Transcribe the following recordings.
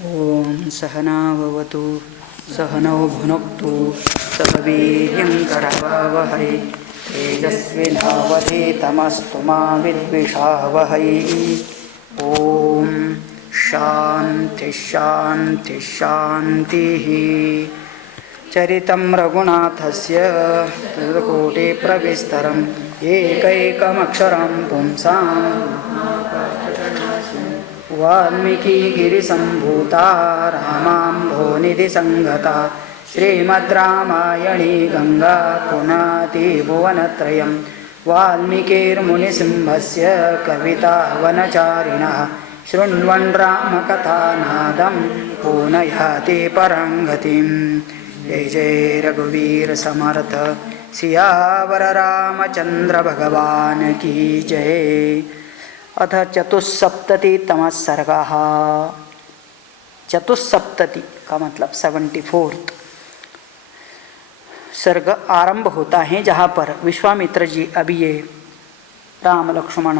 ओम सहनाववतु सहनौ भुनक्तु सह वीर्यङ्करवावहै तेजस्विनावधीतमस्तु मा विद्विषावहै। ओम शांति शांति शान्तिः। चरितं रघुनाथस्य तदकोटिप्रविस्तरम् एकैकमक्षरं पुंसां वाल्मीकिगिरिसम्भूता रामाम्भोनिधिसङ्गता श्रीमद्रामायणी गंगा पुनाति भुवनत्रयं वाल्मीकिर्मुनिसिंहस्य कवितावनचारिणः शृण्वन् रामकथानादं पूनयाति परां गतिं। जय जय रघुवीर समर्थ सियावर रामचंद्र भगवान की जय। अथ चतुस्सप्ततितमः सर्गः। चतुस्सप्तति का मतलब 74th सर्ग आरंभ होता है, जहाँ पर विश्वामित्र जी अभी ये राम लक्ष्मण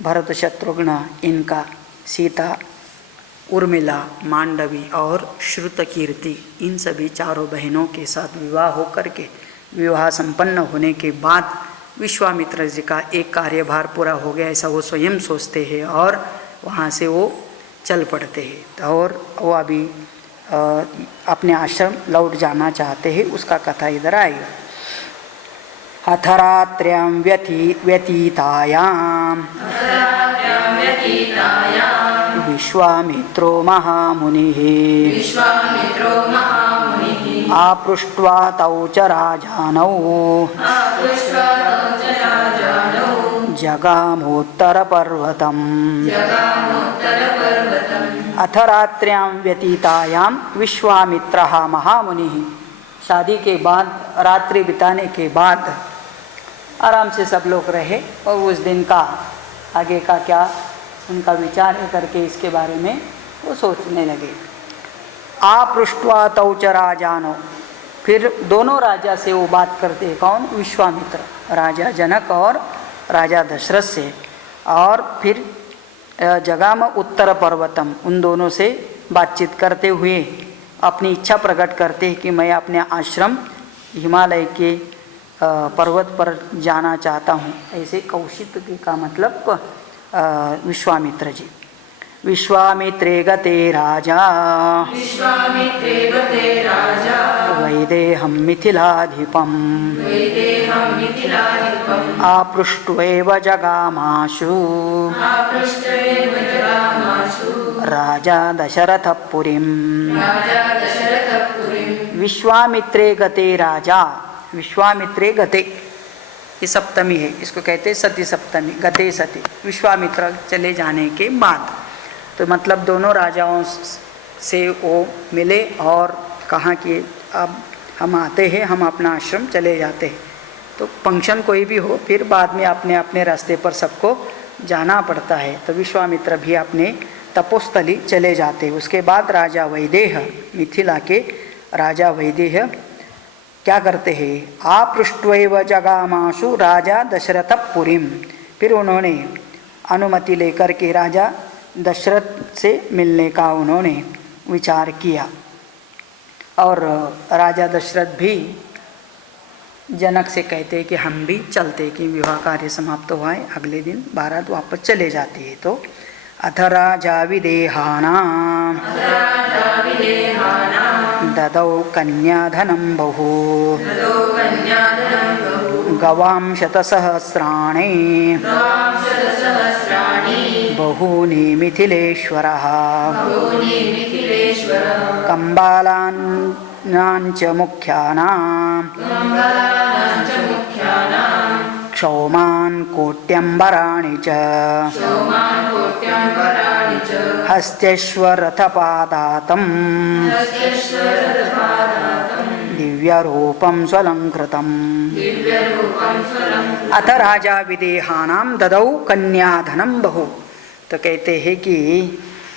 भरत शत्रुघ्न इनका सीता उर्मिला मांडवी और श्रुतकीर्ति इन सभी चारों बहनों के साथ विवाह होकर के विवाह संपन्न होने के बाद विश्वामित्र जी का एक कार्यभार पूरा हो गया ऐसा वो स्वयं सोचते हैं और वहाँ से वो चल पड़ते हैं और वो अभी अपने आश्रम लौट जाना चाहते हैं। उसका कथा इधर आएगा। अथ रात्र्यां व्यतीतायां विश्वामित्रो महामुनिः आपृष्ट्वा तौ च राजानौ जगामोत्तरपर्वतम्। अथ रात्र्यां व्यतीतायां विश्वामित्रः महामुनिः। शादी के बाद रात्रि बिताने के बाद आराम से सब लोग रहे और उस दिन का आगे का क्या उनका विचार है करके इसके बारे में वो सोचने लगे। आपृष्ट्वा तौ च राजानो, फिर दोनों राजा से वो बात करते हैं। कौन? विश्वामित्र, राजा जनक और राजा दशरथ से। और फिर जगाम उत्तर पर्वतम, उन दोनों से बातचीत करते हुए अपनी इच्छा प्रकट करते हैं कि मैं अपने आश्रम हिमालय के पर्वत पर जाना चाहता हूँ। ऐसे कौशिक का मतलब विश्वामित्र जी। विश्वामित्रे गते राजा वैदेहं मिथिलाधिपम् आपृष्ट्वैव जगामाशु राजा दशरथपुरीम्। विश्वामित्रे गते राजा, विश्वामित्रे गते ये सप्तमी है, इसको कहते हैं सती सप्तमी। गते सती, विश्वामित्र चले जाने के बाद, तो मतलब दोनों राजाओं से वो मिले और कहा कि अब हम आते हैं, हम अपना आश्रम चले जाते हैं। तो फंक्शन कोई भी हो फिर बाद में अपने अपने रास्ते पर सबको जाना पड़ता है। तो विश्वामित्र भी अपने तपोस्थली चले जाते। उसके बाद राजा वैदेह, मिथिला के राजा वैदेह क्या करते हैं? आपृष्ट्वैव जगामाशु राजा दशरथपुरीम। फिर उन्होंने अनुमति लेकर के राजा दशरथ से मिलने का उन्होंने विचार किया। और राजा दशरथ भी जनक से कहते हैं कि हम भी चलते, कि विवाह कार्य समाप्त हुआ है, अगले दिन बारात वापस चले जाती है। तो अथ राजा विदेहानां ददौ कन्याधनं बहु गवां शतसहस्राणि बहूनि मिथिलेश्वरः कम्बालानाञ्च मुख्यानां क्षौमान् कोट्यम्बराणि च हस्तेश्वरथपादातं दिव्यरूपं स्वलंकृतम्। अथ राजा विदेहानां ददौ कन्याधनं बहु। तो कहते हैं कि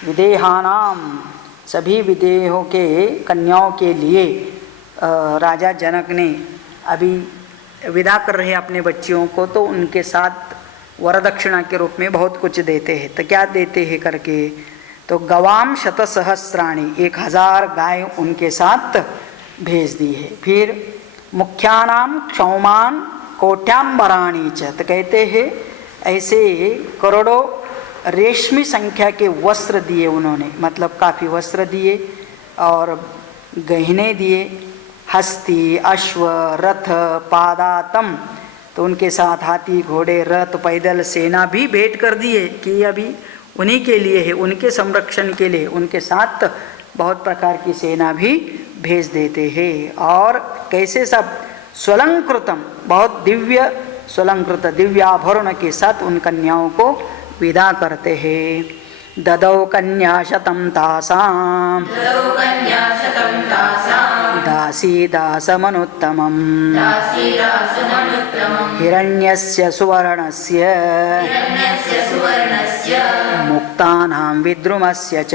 विदेहानाम, सभी विदेहों के कन्याओं के लिए राजा जनक ने अभी विदा कर रहे अपने बच्चियों को, तो उनके साथ वरदक्षिणा के रूप में बहुत कुछ देते हैं। तो क्या देते हैं करके तो गवाम शतसहस्राणी 1000 गाय उनके साथ भेज दी है। फिर मुख्यानाम क्षौमान कोट्यांबराणी च, तो कहते हैं ऐसे करोड़ों रेशमी संख्या के वस्त्र दिए उन्होंने, मतलब काफ़ी वस्त्र दिए और गहने दिए। हस्ती अश्व रथ पादातम, तो उनके साथ हाथी घोड़े रथ पैदल सेना भी भेंट कर दिए कि अभी उन्हीं के लिए है, उनके संरक्षण के लिए उनके साथ बहुत प्रकार की सेना भी भेज देते हैं। और कैसे सब स्वलंकृतम, बहुत दिव्य स्वलंकृत दिव्य आभरण के साथ उन कन्याओं को विदा करते हैं। ददौ कन्या शतं तासां दासी दासमनुत्तमं हिरण्यस्य सुवर्णस्य मुक्तानां विद्रुमस्य च।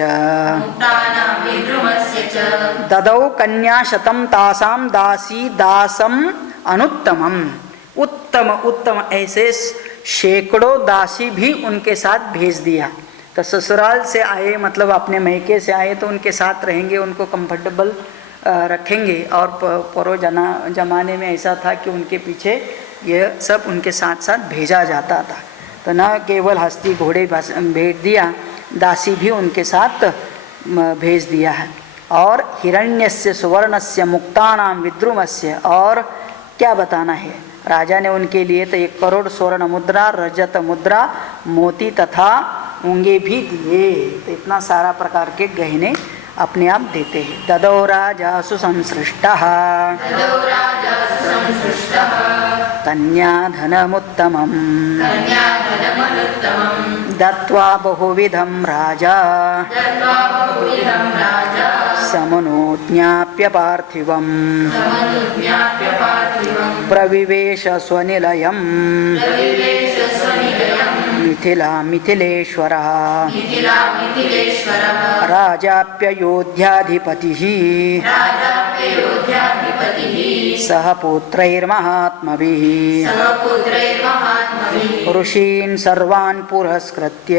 ददौ कन्या शतं तासां दासी दासम अनुत्तमम, उत्तम उत्तम ऐसे सैकड़ों दासी भी उनके साथ भेज दिया। तो ससुराल से आए मतलब अपने मैके से आए तो उनके साथ रहेंगे, उनको कंफर्टेबल रखेंगे। और परो जमाने में ऐसा था कि उनके पीछे ये सब उनके साथ साथ भेजा जाता था। तो न केवल हस्ती घोड़े भेज दिया, दासी भी उनके साथ भेज दिया है। और हिरण्यस्य सुवर्णस्य मुक्तानाम विद्रुमस्य, और क्या बताना है, राजा ने उनके लिए तो 1 करोड़ स्वर्ण मुद्रा रजत मुद्रा मोती तथा ऊँगे भी दिए। तो इतना सारा प्रकार के गहने अपने आप देते हैं। ददौ राजा सुसंसृष्टः कन्याधनमुत्तमं दत्वा बहुविधं राजा समनुज्ञाप्य पार्थिवं प्रविवेश स्वनिलयं मिथिला मिथिलेश्वरः राजाप्ययोध्याधिपतिः सह पुत्रैर्महात्मभिः ऋषीन् सर्वान् पुरस्कृत्य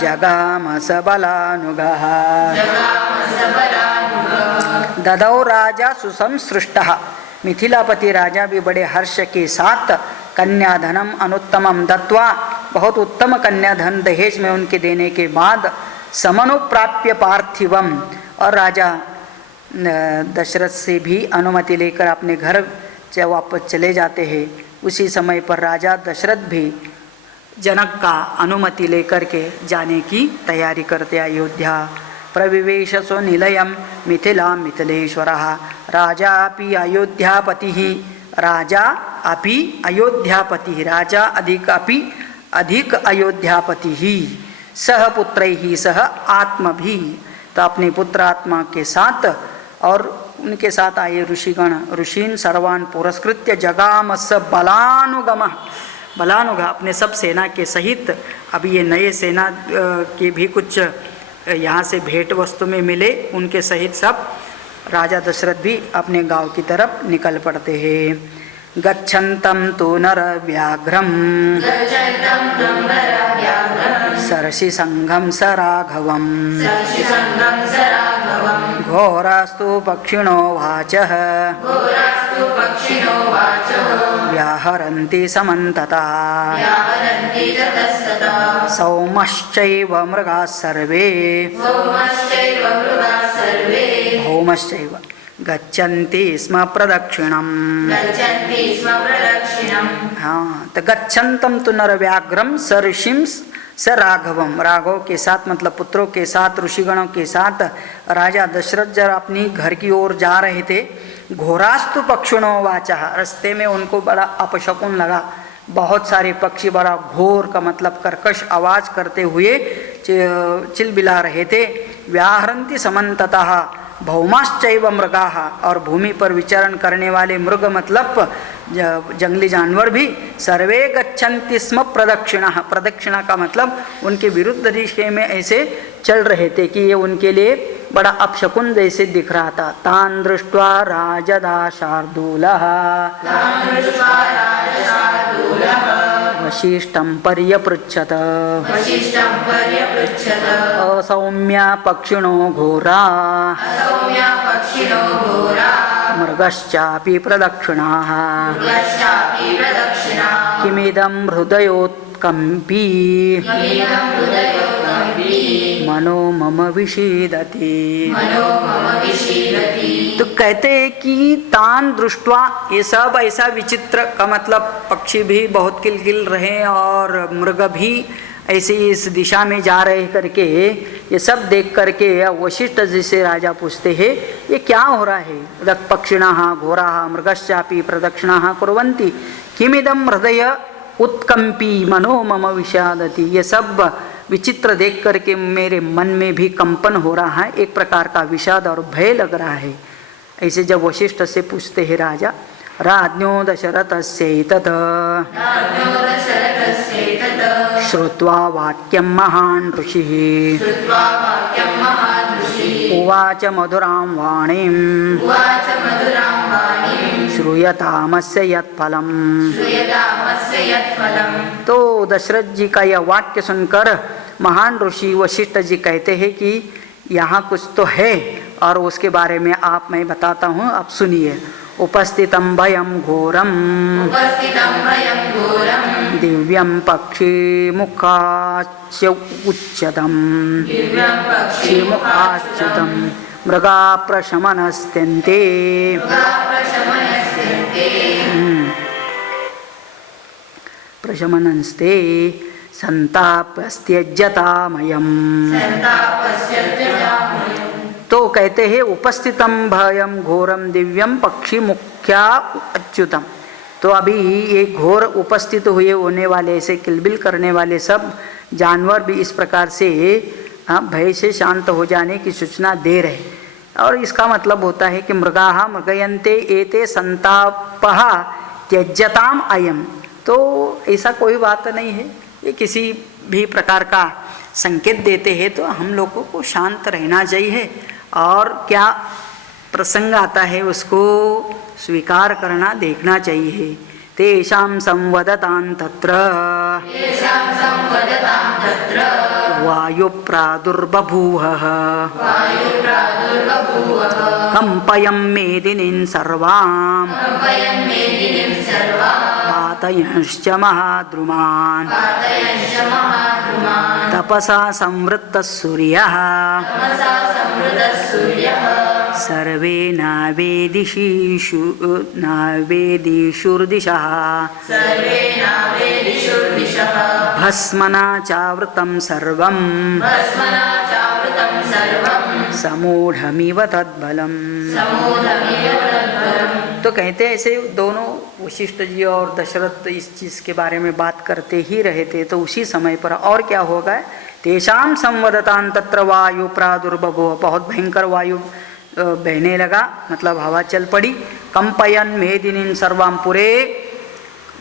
जगाम सबलानुगः। ददौ राजा सुसंसृष्टः, मिथिलापति राजा भी बड़े हर्ष के साथ कन्याधनम अनुत्तमम दत्वा, बहुत उत्तम कन्याधन दहेज में उनके देने के बाद समनुप्राप्य पार्थिवम, और राजा दशरथ से भी अनुमति लेकर अपने घर वापस चले जाते हैं। उसी समय पर राजा दशरथ भी जनक का अनुमति लेकर के जाने की तैयारी करते अयोध्या। प्रविवेश स्वनिलयम मिथिला मिथिलेश्वरः राजा अपि अयोध्यापतिः, राजा अपि अयोध्यापतिः, राजा अधिक अयोध्यापतिः सह पुत्रैः सह आत्मभिः, तो अपने पुत्र आत्मा के साथ और उनके साथ आए ऋषिगण। ऋषीन् सर्वान् पुरस्कृत्य जगामस बलानुगमः, बलानुगा अपने सब सेना के सहित। अभी ये नए सेना के भी कुछ यहाँ से भेंट वस्तु में मिले, उनके सहित सब राजा दशरथ भी अपने गांव की तरफ निकल पड़ते हैं। गच्छन्तं तु नरव्याघ्रं सरसि संघं स राघवं घोरास्तु पक्षिणो वाचः व्याहरन्ति समन्ततः सौमश्चैव मृगाः सर्वे भौमश्चैव गच्छन्ति स्म प्रदक्षिणम्। हाँ, तो गच्छन्तं तु नरव्याघ्रम स ऋषिं स राघवम, राघव के साथ मतलब पुत्रों के साथ ऋषिगणों के साथ राजा दशरथ जब अपनी घर की ओर जा रहे थे। घोरास्तु पक्षिणो वाचः, रास्ते में उनको बड़ा अपशकुन लगा, बहुत सारे पक्षी बड़ा घोर का मतलब कर्कश आवाज करते हुए चिलबिला रहे थे। व्याहरन्ति समन्ततः भौमाश्चैव मृगाः, और भूमि पर विचरण करने वाले मृग मतलब जंगली जानवर भी सर्वे गच्छन्ति स्म प्रदक्षिणः, प्रदक्षिणा का मतलब उनके विरुद्ध दिशा में ऐसे चल रहे थे कि ये उनके लिए बड़ा अपशकुन जैसे दिख रहा था। तान् दृष्ट्वा राजदा शार्दूलः वशिष्ठं पर्यपृच्छत असौम्या पक्षिणो घोरा मृगश्चापि प्रदक्षिणाः किमिदं हृदयोत्कम्पी मनो मम विषीदति। तो कहते हैं कि तान दृष्टवा, ये सब ऐसा विचित्र का मतलब पक्षी भी बहुत किलकिल रहे और मृग भी ऐसे इस दिशा में जा रहे करके ये सब देख करके वशिष्ठ जी से राजा पूछते हैं ये क्या हो रहा है। पक्षिणः घोराः मृगश्चापि प्रदक्षिणाः कुर्वन्ति किमिदं हृदय उत्कंपी मनो मम विषादति। ये सब विचित्र देख करके मेरे मन में भी कंपन हो रहा है, एक प्रकार का विषाद और भय लग रहा है। ऐसे जब वशिष्ठ से पूछते हैं राजा, राज्ञो दशरथस्यैतत् श्रुत्वा वाक्यं महान् ऋषिः उवाच मधुरां वाणीं श्रूयतामस्य यत्फलम्। तो दशरथ जी का यह वाक्य सुनकर महान ऋषि वशिष्ठ जी कहते हैं कि यहाँ कुछ तो है और उसके बारे में मैं बताता हूँ, आप सुनिए। उपस्थितं भयं घोरं दिव्यं पक्षी मुखाच्य उच्यतं मृगा प्रशमनस्त्यन्ते प्रशमनस्ते संतापस्त्यज्यतामयम्। तो कहते हैं उपस्थितम भयम घोरम दिव्यम पक्षी मुख्या अच्युतम। तो अभी ये घोर उपस्थित हुए होने वाले ऐसे किलबिल करने वाले सब जानवर भी इस प्रकार से भय से शांत हो जाने की सूचना दे रहे। और इसका मतलब होता है कि मृगाः मृगयन्ते एते संतापः त्यज्यताम अयम। तो ऐसा कोई बात नहीं है, ये किसी भी प्रकार का संकेत देते हैं तो हम लोगों को शांत रहना चाहिए और क्या प्रसंग आता है उसको स्वीकार करना देखना चाहिए। तेषां संवदतां तत्र वायु प्रादुर्बभूवः कंपयं मेदिनीं सर्वां पातयंश्च महाद्रुमान् तपसा संवृत्तः सूर्यः सर्वे नावेदिषुर्दिशः भस्मना चावृतं सर्वं समूढमिव तद्बलम्। तो कहते हैं ऐसे दोनों वशिष्ठ जी और दशरथ इस चीज़ के बारे में बात करते ही रहे थे। तो उसी समय पर और क्या होगा, तेषां संवदतां तत्र वायु प्रादुर्बभूव, बहुत भयंकर वायु बहने लगा, मतलब हवा चल पड़ी। कंपयन मेदिनीं सर्वां, पूरे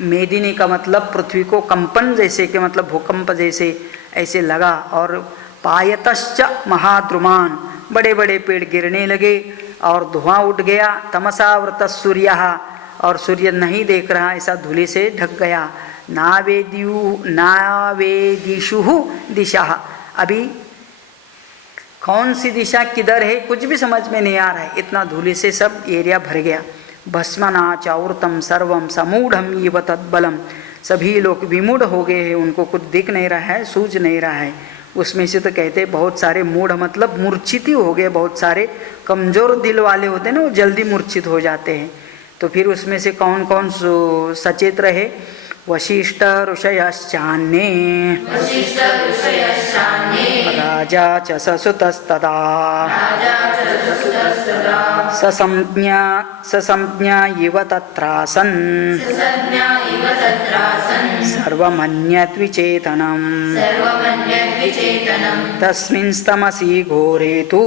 मेदिनी का मतलब पृथ्वी को कंपन जैसे के मतलब भूकंप जैसे ऐसे लगा। और पायतश्च महाद्रुमान, बड़े बड़े पेड़ गिरने लगे और धुआं उठ गया। तमसावृत सूर्यः, और सूर्य नहीं देख रहा, ऐसा धूले से ढक गया। नावेदिषु दिशा, अभी कौन सी दिशा किधर है कुछ भी समझ में नहीं आ रहा है, इतना धूले से सब एरिया भर गया। भस्मना चावृतम सर्वम समूढ़म इव तद्बलम, सभी लोग विमूढ़ हो गए हैं, उनको कुछ दिख नहीं रहा है, सूझ नहीं रहा है। उसमें से तो कहते हैं बहुत सारे मूढ़ मतलब मूर्छित ही हो गए, बहुत सारे कमज़ोर दिल वाले होते हैं ना, वो जल्दी मूर्छित हो जाते हैं। तो फिर उसमें से कौन कौन सचेत रहे, वशिष्ठ ऋषयश्चान्ये राजा च ससुतस्तदा ससंज्ञा इव तत्रासन् सर्वमन्यद्विचेतनम् तस्मिंस्तमसि घोरे तु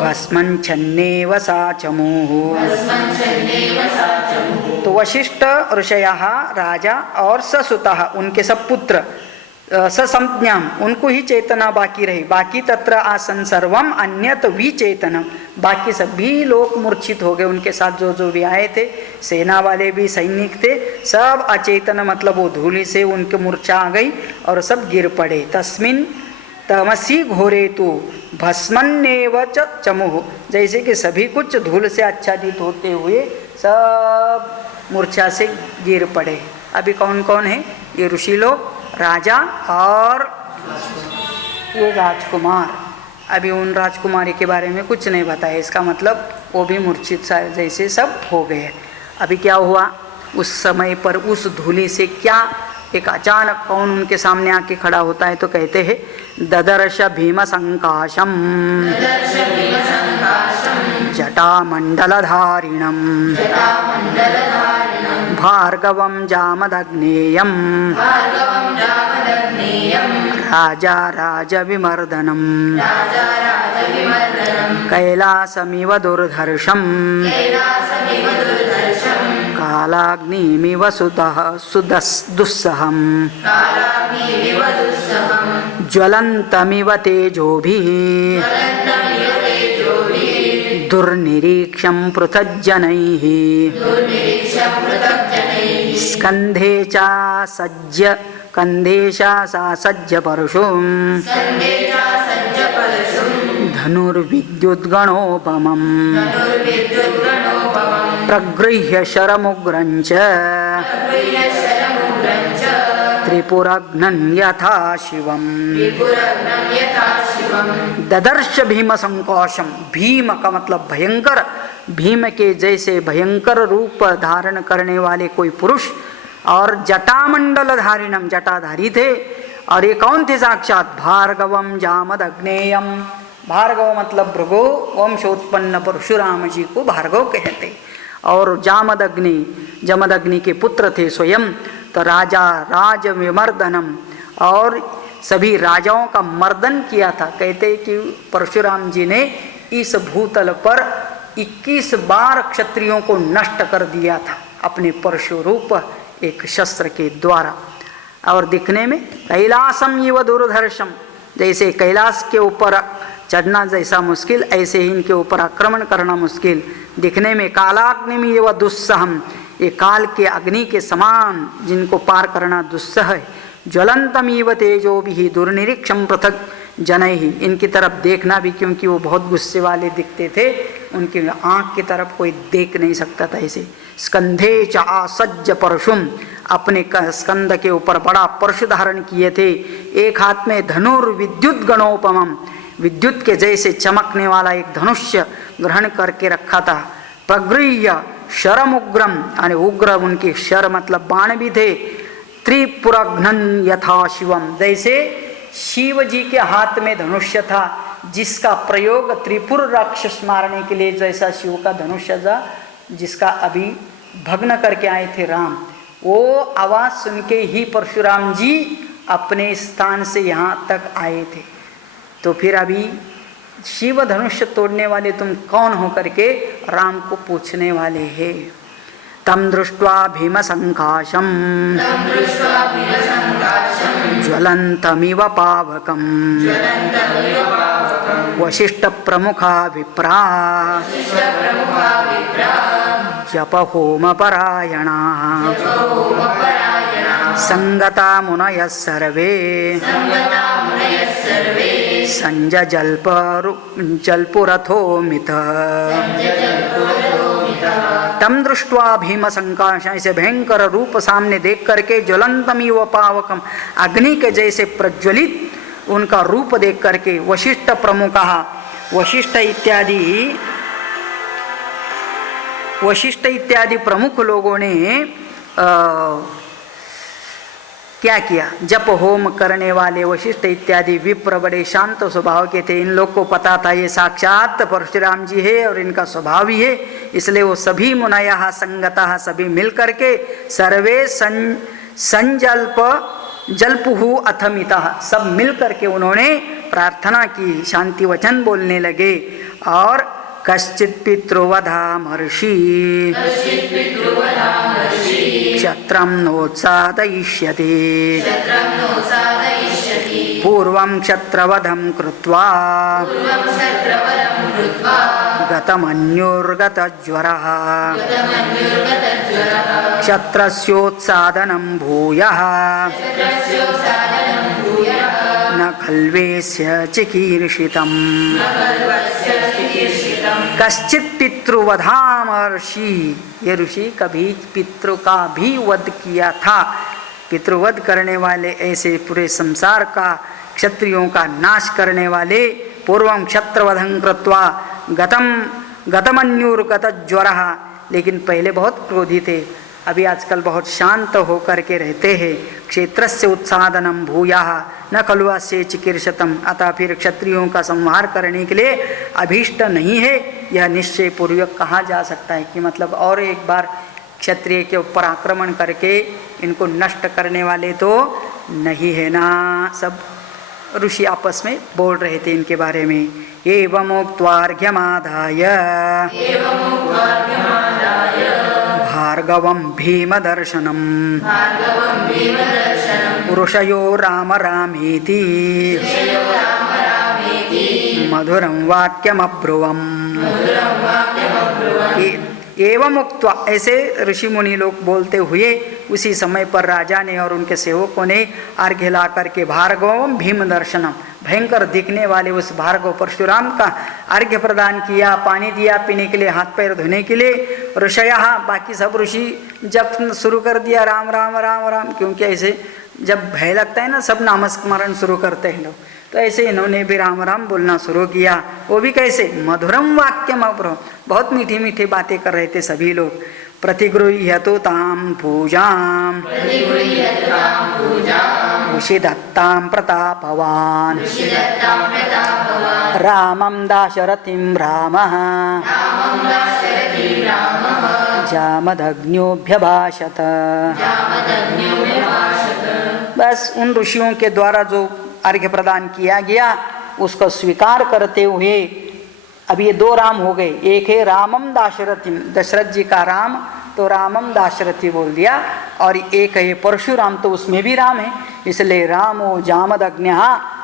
भस्मञ्छन्नेव सा चमुः। तो वशिष्ठ ऋषयः राजा और ससुतः उनके सब पुत्र ससंज्ञाम, उनको ही चेतना बाकी रही, बाकी तत्र आसन सर्वम अन्यत विचेतनम, बाकी सभी लोग मूर्छित हो गए, उनके साथ जो जो भी आए थे, सेना वाले भी सैनिक थे, सब अचेतन, मतलब वो धूलि से उनके मूर्छा आ गई और सब गिर पड़े। तस्मिन तमसी घोरे तो भस्मन्नेव च चमुह, जैसे कि सभी कुछ धूल से आच्छादित होते हुए सब मूर्छा से गिर पड़े। अभी कौन कौन है? ये ऋषि लोग, राजा और ये राजकुमार। अभी उन राजकुमारी के बारे में कुछ नहीं बताया, इसका मतलब वो भी मूर्छित जैसे सब हो गए। अभी क्या हुआ उस समय पर, उस धूलि से क्या एक अचानक कौन उनके सामने आके खड़ा होता है, तो कहते हैं ददर्श भीम संकाशम जटामंडलधारिणम भार्गवं जामदग्नेयं राजा राजविमर्दनं कैलासमिव दुर्धर्षं कालाग्निमिव दुस्सहं ज्वलन्तमिव तेजोभिः दुर्निरीक्षं पृथज्जनैः स्कन्धे सासज्य परशुं धनुर्विद्युद्गणोपमं प्रगृह्य शरमुग्रं च त्रिपुरघ्नं यथा शिवम्। ददर्श भीम संकोशम, भीम का मतलब भयंकर, भीम के जैसे भयंकर रूप धारण करने वाले कोई पुरुष, और जटामंडल धारिणम, जटाधारी थे। और ये कौन थे? साक्षात भार्गवम जामदग्नेयम, भार्गव मतलब भृगु वंशोत्पन्न परशुराम जी को भार्गव कहते, और जामदग्नि, जमदग्नि के पुत्र थे स्वयं। तो राजा राज विमर्दनम, और सभी राजाओं का मर्दन किया था। कहते कि परशुराम जी ने इस भूतल पर 21 बार क्षत्रियों को नष्ट कर दिया था अपने परशु रूप एक शस्त्र के द्वारा। और दिखने में कैलासम इव दुर्धर्षम, जैसे कैलाश के ऊपर चढ़ना जैसा मुश्किल, ऐसे ही इनके ऊपर आक्रमण करना मुश्किल। दिखने में कालाग्नि इव दुस्सहम, ये काल के अग्नि के समान जिनको पार करना दुस्सह है। ज्वलंतमीव तेजोभिः दुर्निरीक्षं पृथक जनैहि, इनकी तरफ देखना भी, क्योंकि वो बहुत गुस्से वाले दिखते थे, उनकी आँख की तरफ कोई देख नहीं सकता था ऐसे। स्कंधे च आसज्य परशुम, अपने स्कंद के ऊपर बड़ा परशु धारण किए थे। एक हाथ में धनुर्विद्युत गणोपमम, विद्युत के जैसे चमकने वाला एक धनुष्य ग्रहण करके रखा था। प्रगृह्य शरम उग्रम, यानी उग्र उनके शर मतलब बाण भी थे। त्रिपुरघ्नन यथा शिवम, जैसे शिव जी के हाथ में धनुष्य था, जिसका प्रयोग त्रिपुर राक्षस मारने के लिए, जैसा शिव का धनुष्य था जिसका अभी भग्न करके आए थे राम, वो आवाज सुन के ही परशुराम जी अपने स्थान से यहाँ तक आए थे। तो फिर अभी शिव धनुष्य तोड़ने वाले तुम कौन हो करके राम को पूछने वाले हैं। तम दृष्ट्वा भीम संकाशम ज्वलंतमिव पावकम वशिष्ठ प्रमुखा विप्रा जप होम परायणा संगता मुनयः सर्वे संजय जल्पुरथोमित। तम दृष्ट्वा भीम संकाश, ऐसे भयंकर रूप सामने देख करके, ज्वलंतमिव पावकम, अग्नि के जैसे प्रज्वलित उनका रूप देख करके, वशिष्ठ प्रमुख, वशिष्ठ इत्यादि प्रमुख लोगों ने क्या किया? जप होम करने वाले वशिष्ठ इत्यादि विप्र बड़े शांत स्वभाव के थे। इन लोग को पता था ये साक्षात परशुराम जी है और इनका स्वभाव ही है, इसलिए वो सभी मुनयः संगतः, सभी मिल करके सर्वे संजल्प जल्पुहु अथमितः, सब मिल करके उन्होंने प्रार्थना की, शांति वचन बोलने लगे और कश्चित् पितृवधामर्षि क्षत्रं नोत्सादयिष्यति पूर्वं क्षत्रवधं कृत्वा गतमन्युर्गतज्वरः क्षत्रस्योत्सादनं भूयः न खल्वेस्य चिकीर्षितम् कश्चित् पितृवधामर्षि। ये ऋषि कभी पितृ का भी वध किया था। पितृवध करने वाले ऐसे पूरे संसार का क्षत्रियों का नाश करने वाले पूर्वं क्षत्रवधं कृत्वा गतमन्युर्गतज्वरः, लेकिन पहले बहुत क्रोधी थे, अभी आजकल बहुत शांत होकर के रहते हैं। क्षेत्रस्य उत्सादनम भूयः न खलुअस्य चिकीर्षतम, अतः फिर क्षत्रियों का संहार करने के लिए अभीष्ट नहीं है, यह निश्चय पूर्वक कहा जा सकता है कि मतलब और एक बार क्षत्रिय के ऊपर आक्रमण करके इनको नष्ट करने वाले तो नहीं है ना। सब ऋषि आपस में बोल रहे थे इनके बारे में। एवमुक्त्वार्घ्यमादाय भार्गवं भीमदर्शनम् ऋषयो राम रामेति मधुरं वाक्यमब्रुवम्। एवं उक्त्वा, ऐसे ऋषि मुनि लोग बोलते हुए उसी समय पर राजा ने और उनके सेवकों ने अर्घ्य ला करके भार्गवम भीम दर्शनम, भयंकर दिखने वाले उस भार्गव परशुराम का अर्घ्य प्रदान किया, पानी दिया पीने के लिए, हाथ पैर धोने के लिए। ऋषयः, बाकी सब ऋषि जब शुरू कर दिया राम राम राम राम, क्योंकि ऐसे जब भय लगता है ना सब नामस्मरण शुरू करते हैं लोग, तो ऐसे इन्होंने भी राम राम बोलना शुरू किया। वो भी कैसे? मधुरम वाक्यम अब्रुवम्, बहुत मीठी मीठी बातें कर रहे थे सभी लोग। प्रतिगृह्यतु तां पूजां ऋषिदत्तां प्रतापवान् रामं दाशरथिं रामः जामदग्न्योऽभ्यभाषत। बस उन ऋषियों के द्वारा जो अर्घ्य प्रदान किया गया उसको स्वीकार करते हुए अब ये दो राम हो गए। एक है रामम दाशरथी, दशरथ जी का राम तो रामम दाशरथी बोल दिया, और एक है परशुराम तो उसमें भी राम है, इसलिए रामो जामदग्न्यः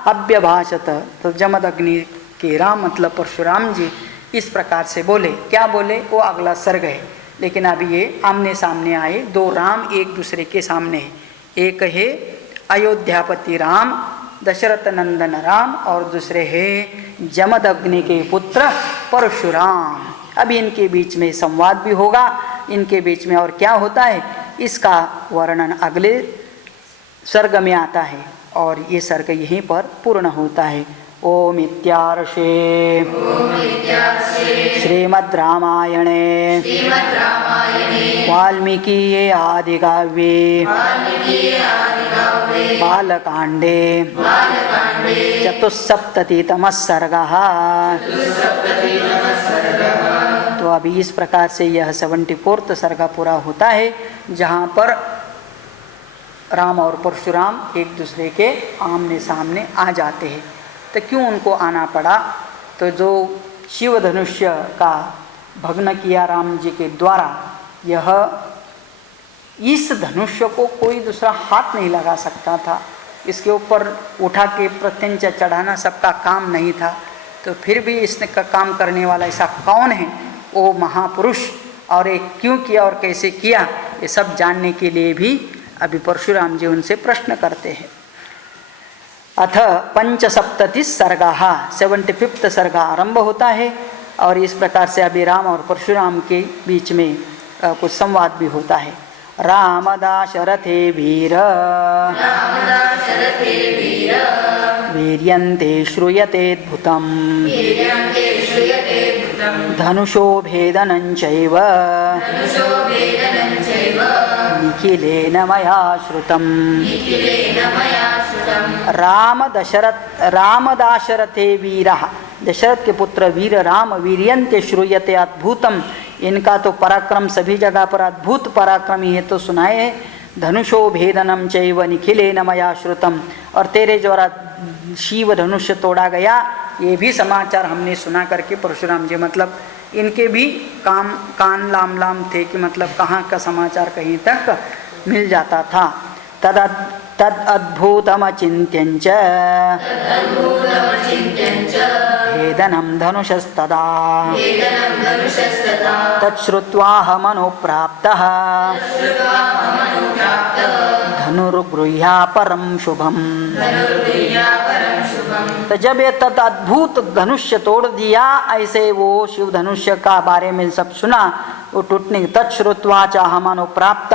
अभ्यभाषत। तो जमदग्नि के राम मतलब परशुराम जी इस प्रकार से बोले। क्या बोले वो अगला सर्ग है, लेकिन अभी ये आमने सामने आए, दो राम एक दूसरे के सामने है। एक है अयोध्यापति राम दशरथ नंदन राम और दूसरे हैं जमदग्नि के पुत्र परशुराम। अब इनके बीच में संवाद भी होगा, इनके बीच में और क्या होता है इसका वर्णन अगले सर्ग में आता है, और ये सर्ग यहीं पर पूर्ण होता है। ओम इत्यार्षे श्रीमद् रामायणे वाल्मीकिये आदिकाव्ये बालकांडे चतुस्सप्ततितमः सर्गः। तो अभी इस प्रकार से यह 74वां सर्ग पूरा होता है, जहाँ पर राम और परशुराम एक दूसरे के आमने सामने आ जाते हैं। तो क्यों उनको आना पड़ा? तो जो शिव धनुष्य का भग्न किया राम जी के द्वारा, यह इस धनुष्य को कोई दूसरा हाथ नहीं लगा सकता था, इसके ऊपर उठा के प्रत्यंचा चढ़ाना सबका काम नहीं था। तो फिर भी इसने का काम करने वाला ऐसा कौन है, वो महापुरुष, और एक क्यों किया और कैसे किया, ये सब जानने के लिए भी अभी परशुराम जी उनसे प्रश्न करते हैं। अथ 75 सर्गः, 75वां सर्ग आरंभ होता है, और इस प्रकार से अभी राम और परशुराम के बीच में कुछ संवाद भी होता है। राम दाशरथे वीर वीर्यन्ते श्रूयतेऽद्भुतं धनुषो भेदनं चैव निखिलेन मया श्रुतम्। राम दाशरथे वीरः, दशरथ के पुत्र वीर राम, वीर्यन्ते श्रूयते अद्भुतम, इनका तो पराक्रम सभी जगह पर अद्भुत पराक्रम ही है तो सुनाए है। धनुषो भेदनम चैव निखिलेन मया श्रुतम, और तेरे द्वारा शिव धनुष्य तोड़ा गया, ये भी समाचार हमने सुना करके परशुराम जी, मतलब इनके भी कान लाम लाम थे कि मतलब कहाँ का समाचार कहीं तक मिल जाता था। तद अद्भुतमचिन्त्यञ्च भेदनं धनुषस्तदा तच्छ्रुत्वाहमनुप्राप्तः धनुर्गृह्या परम शुभम। तो जब ये तत् अद्भुत धनुष्य तोड़ दिया, ऐसे वो शिव धनुष्य का बारे में सब सुना, वो टूटने तत्श्रुत्वा चाहमानो प्राप्त,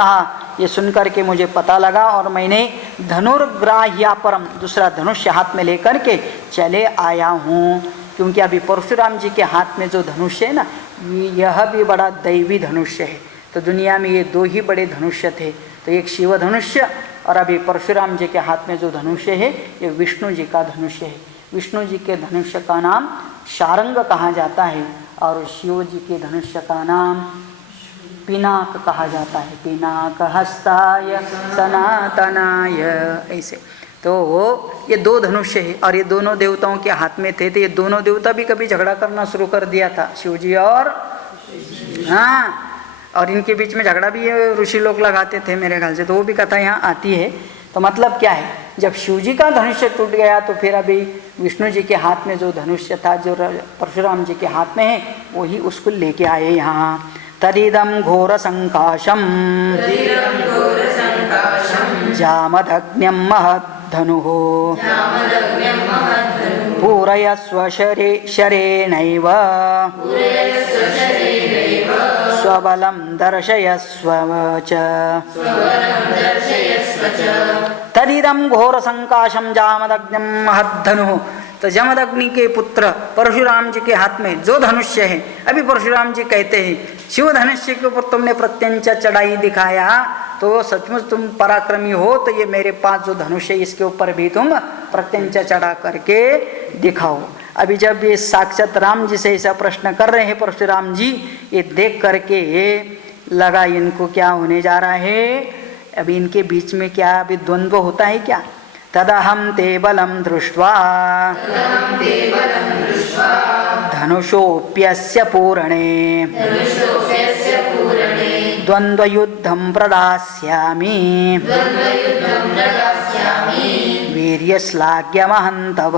ये सुनकर के मुझे पता लगा और मैंने धनुर्ग्राह्या परम, दूसरा धनुष्य हाथ में लेकर के चले आया हूँ। क्योंकि अभी परशुराम जी के हाथ में जो धनुष्य है ना, यह भी बड़ा दैवी धनुष्य है। तो दुनिया में ये दो ही बड़े धनुष्य थे, तो एक शिव धनुष्य और अभी परशुराम जी के हाथ में जो धनुष्य है ये विष्णु जी का धनुष्य है। विष्णु जी के धनुष्य का नाम शारंग कहा जाता है और शिव जी के धनुष्य का नाम पिनाक कहा जाता है। पिनाक हस्ताय सनातनाय, ऐसे। तो ये दो धनुष्य है और ये दोनों देवताओं के हाथ में थे। तो ये दोनों देवता भी कभी झगड़ा करना शुरू कर दिया था, शिव जी और हाँ, और इनके बीच में झगड़ा भी ऋषि लोग लगाते थे मेरे ख्याल से, तो वो भी कथा यहाँ आती है। तो मतलब क्या है, जब शिव जी का धनुष्य टूट गया तो फिर अभी विष्णु जी के हाथ में जो धनुष्य था, जो परशुराम जी के हाथ में है, वही उसको लेके आए यहाँ। तदिदं घोर संकाशम जामदग्न्यं महद्धनुः पूरयस्व शरेणैव स्वबलं दर्शयस्व च। तदिदं घोर संकाशम जामदग्न्यं महद्धनुः, तो जमदग्नि के पुत्र परशुराम जी के हाथ में जो धनुष्य है, अभी परशुराम जी कहते हैं शिव धनुष्य के ऊपर तुमने प्रत्यंचा चढ़ाई दिखाया तो सचमुच तुम पराक्रमी हो, तो ये मेरे पास जो धनुष्य है इसके ऊपर भी तुम प्रत्यंचा चढ़ा करके दिखाओ। अभी जब ये साक्षात राम जी से ऐसा प्रश्न कर रहे हैं परशुराम जी, ये देख करके लगा इनको क्या होने जा रहा है, अभी इनके बीच में क्या अभी द्वंद्व होता है क्या। तदहं ते बलं दृष्ट्वा धनुषोऽप्यस्य पूरणे द्वन्द्वयुद्धं प्रदास्यामि वीर्यश्लाघ्यमहं तव।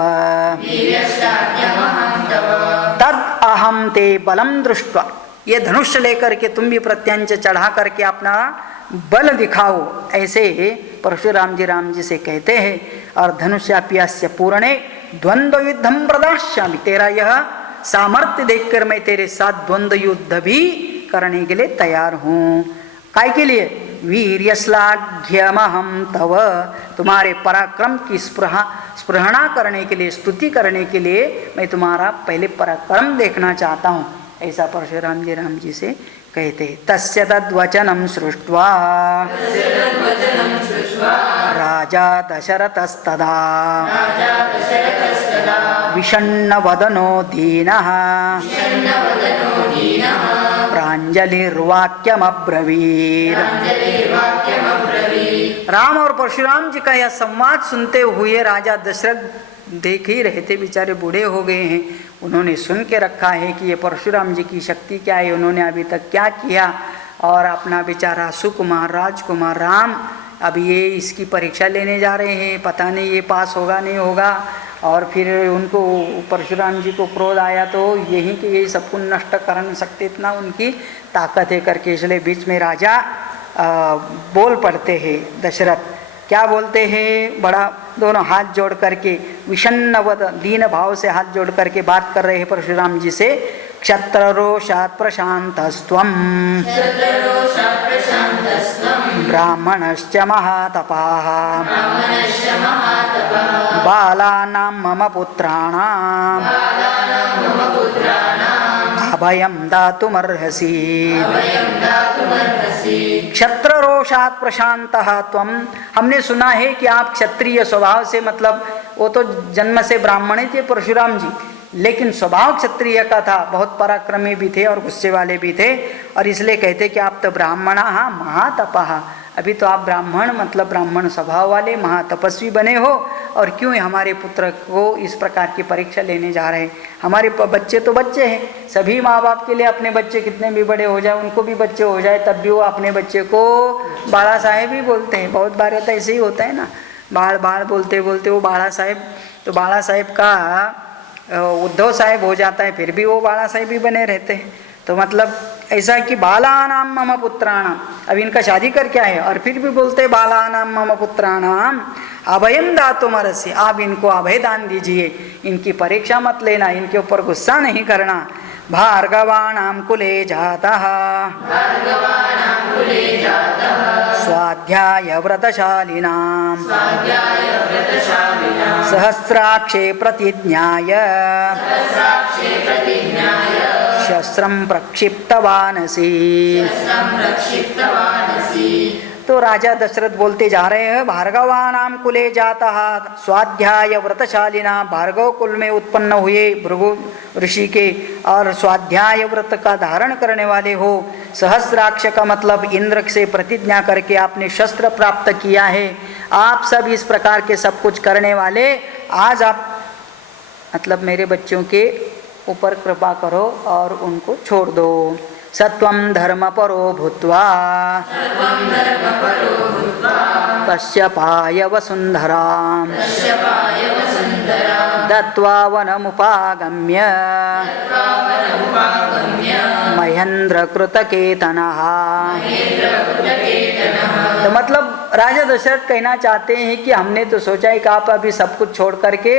तद अहं ते बलं दृष्ट्वा, ये धनुष्य लेकर के तुम भी प्रत्यंच चढ़ा करके अपना बल दिखाओ, ऐसे परशुराम जी राम जी से कहते हैं। और धनुष्याप्यस्य पूर्णे द्वंद्व युद्धम प्रदास्यामि, तेरा यह सामर्थ्य देखकर मैं तेरे साथ द्वंद्व युद्ध भी करने के लिए तैयार हूँ। काय के लिए, वीर्यश्लाघ्यमहं तव, तुम्हारे पराक्रम की स्पृहणा करने के लिए, स्तुति करने के लिए मैं तुम्हारा पहले पराक्रम देखना चाहता हूँ, ऐसा परशुराम जी राम जी से कहते। तस्य तद्वचनं सृष्ट्वा राजा दशरथस्तदा विषण्णवदनो दीनः प्राञ्जलिर्वाक्यमब्रवीत्। राम और परशुराम जी का यह संवाद सुनते हुए राजा दशरथ देख ही रहे थे, बेचारे बूढ़े हो गए हैं, उन्होंने सुन के रखा है कि ये परशुराम जी की शक्ति क्या है, उन्होंने अभी तक क्या किया, और अपना बेचारा सुकुमार राजकुमार राम अभी ये इसकी परीक्षा लेने जा रहे हैं, पता नहीं ये पास होगा नहीं होगा। और फिर उनको परशुराम जी को क्रोध आया तो यही कि ये सबको नष्ट कर नहीं सकते, इतना उनकी ताकत है करके, इसलिए बीच में राजा बोल पड़ते हैं। दशरथ क्या बोलते हैं, बड़ा दोनों हाथ जोड़ करके विषण्णवद दीन भाव से हाथ जोड़ करके बात कर रहे हैं परशुराम जी से। क्षत्ररोषात् प्रशान्तस्त्वं ब्राह्मणश्च महातपाः बालानां मम पुत्राणाम् अभयं दातुमर्हसि। क्षत्ररोषात् प्रशान्तः त्वं, हमने सुना है कि आप क्षत्रिय स्वभाव से, मतलब वो तो जन्म से ब्राह्मण थे परशुराम जी, लेकिन स्वभाव क्षत्रिय का था, बहुत पराक्रमी भी थे और गुस्से वाले भी थे, और इसलिए कहते कि आप तो ब्राह्मणः महातपः, अभी तो आप ब्राह्मण मतलब ब्राह्मण स्वभाव वाले महातपस्वी बने हो, और क्यों हमारे पुत्र को इस प्रकार की परीक्षा लेने जा रहे हैं। हमारे बच्चे तो बच्चे हैं, सभी माँ बाप के लिए अपने बच्चे कितने भी बड़े हो जाए, उनको भी बच्चे हो जाए तब भी वो अपने बच्चे को बाड़ा साहेब ही बोलते हैं। बहुत बार तो ऐसे ही होता है ना, बाढ़ बाढ़ बोलते बोलते वो बाड़ा साहेब, तो बाड़ा साहेब का उद्धव साहेब हो जाता है, फिर भी वो बाड़ा साहेब ही बने रहते हैं। तो मतलब ऐसा है कि बालानाम मम पुत्राणाम, अब इनका शादी कर क्या है और फिर भी बोलते बालानाम मम पुत्राणाम अभयम दातुमर्हसि, आप इनको अभय दान दीजिए, इनकी परीक्षा मत लेना, इनके ऊपर गुस्सा नहीं करना। भार्गवाणाम कुले जातः स्वाध्याय व्रतशालिनां सहस्राक्षे प्रतिज्ञाय शस्त्रं प्रक्षिप्तवानसि। तो राजा दशरथ बोलते जा रहे हैं, भार्गवानाम कुले जातः स्वाध्याय व्रतशालिना, भार्गव कुल में उत्पन्न हुए भृगु ऋषि के और स्वाध्याय व्रत का धारण करने वाले हो। सहस्राक्ष का मतलब इंद्र से प्रतिज्ञा करके आपने शस्त्र प्राप्त किया है। आप सब इस प्रकार के सब कुछ करने वाले, आज आप मतलब मेरे बच्चों के ऊपर कृपा करो और उनको छोड़ दो। सत्वं धर्मपरो भूत्वा कश्यपाय वसुन्धरां दत्त्वा वनमुपागम्य महेन्द्रकृतकेतनः। तो मतलब राजा दशरथ कहना चाहते हैं कि हमने तो सोचा है कि आप अभी सब कुछ छोड़ करके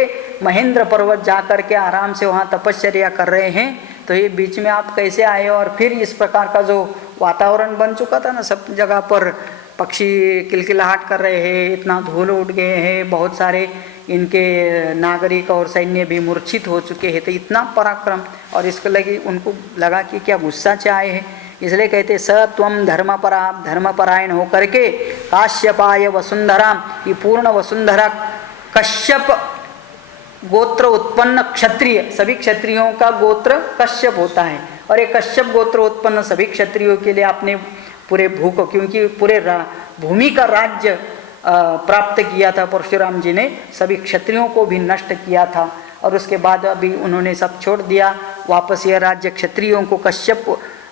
महेंद्र पर्वत जा करके आराम से वहाँ तपश्चर्या कर रहे हैं, तो ये बीच में आप कैसे आए, और फिर इस प्रकार का जो वातावरण बन चुका था ना, सब जगह पर पक्षी किलकिलाहट कर रहे हैं, इतना धूल उड़ गए हैं, बहुत सारे इनके नागरिक और सैन्य भी मूर्छित हो चुके हैं, तो इतना पराक्रम, और इसको लगी उनको लगा कि क्या गुस्सा चाहे है, इसलिए कहते स त्वं धर्मपरायण हो करके काश्यपाय वसुंधरा, ये पूर्ण वसुंधरा कश्यप गोत्र उत्पन्न क्षत्रिय, सभी क्षत्रियों का गोत्र कश्यप होता है, और ये कश्यप गोत्र उत्पन्न सभी क्षत्रियों के लिए आपने पूरे भूख, क्योंकि पूरे भूमि का राज्य प्राप्त किया था परशुराम जी ने, सभी क्षत्रियों को भी नष्ट किया था, और उसके बाद अभी उन्होंने सब छोड़ दिया, वापस यह राज्य क्षत्रियों को कश्यप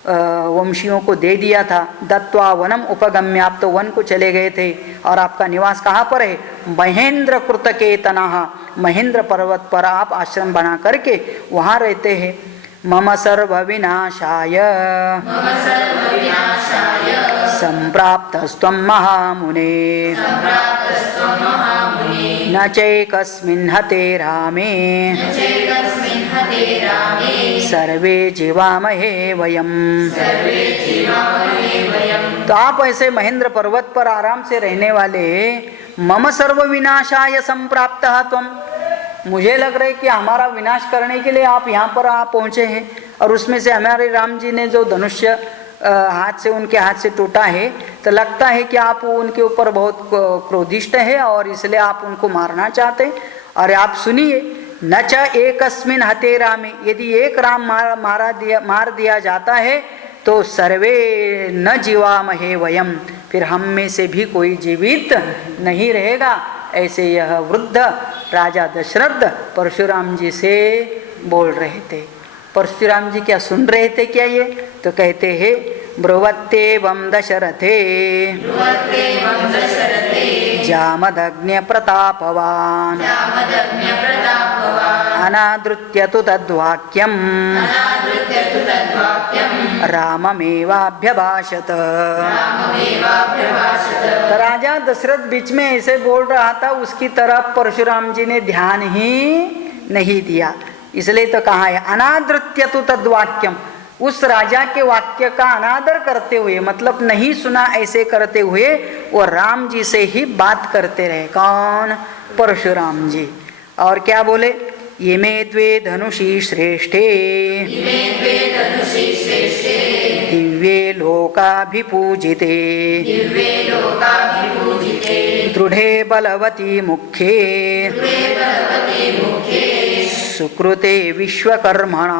वंशियों को दे दिया था। दत्त्वा वनम उपगम्य, आप तो वन को चले गए थे, और आपका निवास कहाँ पर है, महेंद्र कृतकेतनः, महेंद्र पर्वत पर आप आश्रम बना करके वहाँ रहते हैं। मम सर्व विनाशाय संप्राप्तस्त्वं महामुने न चैकस्मिन् हते रामे सर्वे जीवामहे वयम्। तो आप ऐसे महेंद्र पर्वत पर आराम से रहने वाले, मम सर्व विनाशाय संप्राप्तः त्वं, मुझे लग रहा है कि हमारा विनाश करने के लिए आप यहाँ पर आप पहुँचे हैं, और उसमें से हमारे राम जी ने जो धनुष्य हाथ से उनके हाथ से टूटा है, तो लगता है कि आप उनके ऊपर बहुत क्रोधिष्ट है और इसलिए आप उनको मारना चाहते हैं। और आप सुनिए, न च एकस्मिन् हते रामे, यदि एक राम मार दिया जाता है तो सर्वे न जीवामहे वयम, फिर हम में से भी कोई जीवित नहीं रहेगा। ऐसे यह वृद्ध राजा दशरथ परशुराम जी से बोल रहे थे। परशुराम जी क्या सुन रहे थे क्या ये, तो कहते हैं ब्रुवत्येवं दशरथे जामदग्न्य प्रतापवान् अनादृत्य तु तद्वाक्यं राममेवाभ्यभाषत। राजा दशरथ बीच में ऐसे बोल रहा था, उसकी तरफ परशुराम जी ने ध्यान ही नहीं दिया, इसलिए तो कहा है अनादृत्य तु तद्वाक्यम, उस राजा के वाक्य का अनादर करते हुए, मतलब नहीं सुना ऐसे करते हुए वो राम जी से ही बात करते रहे। कौन, परशुराम जी। और क्या बोले, ये मे द्वे धनुषी श्रेष्ठे दिव्ये लोकाभिपूजिते दृढ़े बलवती मुख्ये सुकृते विश्वकर्मणा।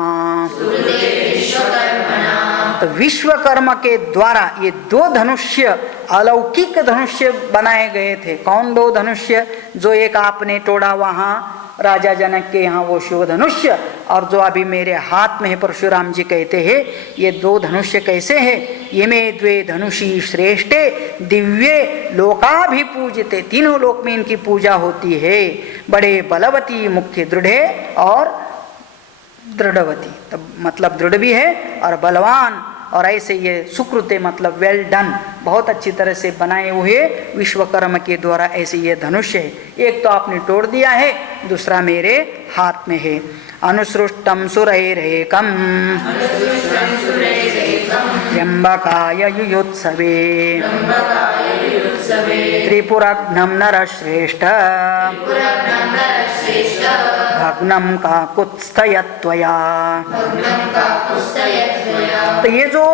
तो विश्वकर्मा के द्वारा ये दो धनुष्य अलौकिक धनुष्य बनाए गए थे। कौन दो धनुष्य? जो एक आपने तोड़ा वहाँ राजा जनक के यहाँ वो शिव धनुष्य, और जो अभी मेरे हाथ में है परशुराम जी कहते हैं ये दो धनुष्य कैसे हैं? ये में द्वे धनुषी श्रेष्ठे दिव्ये लोकाभिपूजिते, तीनों लोक में इनकी पूजा होती है। बड़े बलवती मुख्य दृढ़े और दृढ़वती, तब मतलब दृढ़ भी है और बलवान, और ऐसे ये सुकृत्य मतलब वेल डन, बहुत अच्छी तरह से बनाए हुए विश्वकर्मा के द्वारा ऐसे ये धनुष्य है। एक तो आपने तोड़ दिया है, दूसरा मेरे हाथ में है। अनुसृष्टम सुरैरेकम त्र्यंबकाय युयुत्सवे त्रिपुरघ्नं नरश्रेष्ठ भग्नं काकुत्स्थयत्वया। तो ये जो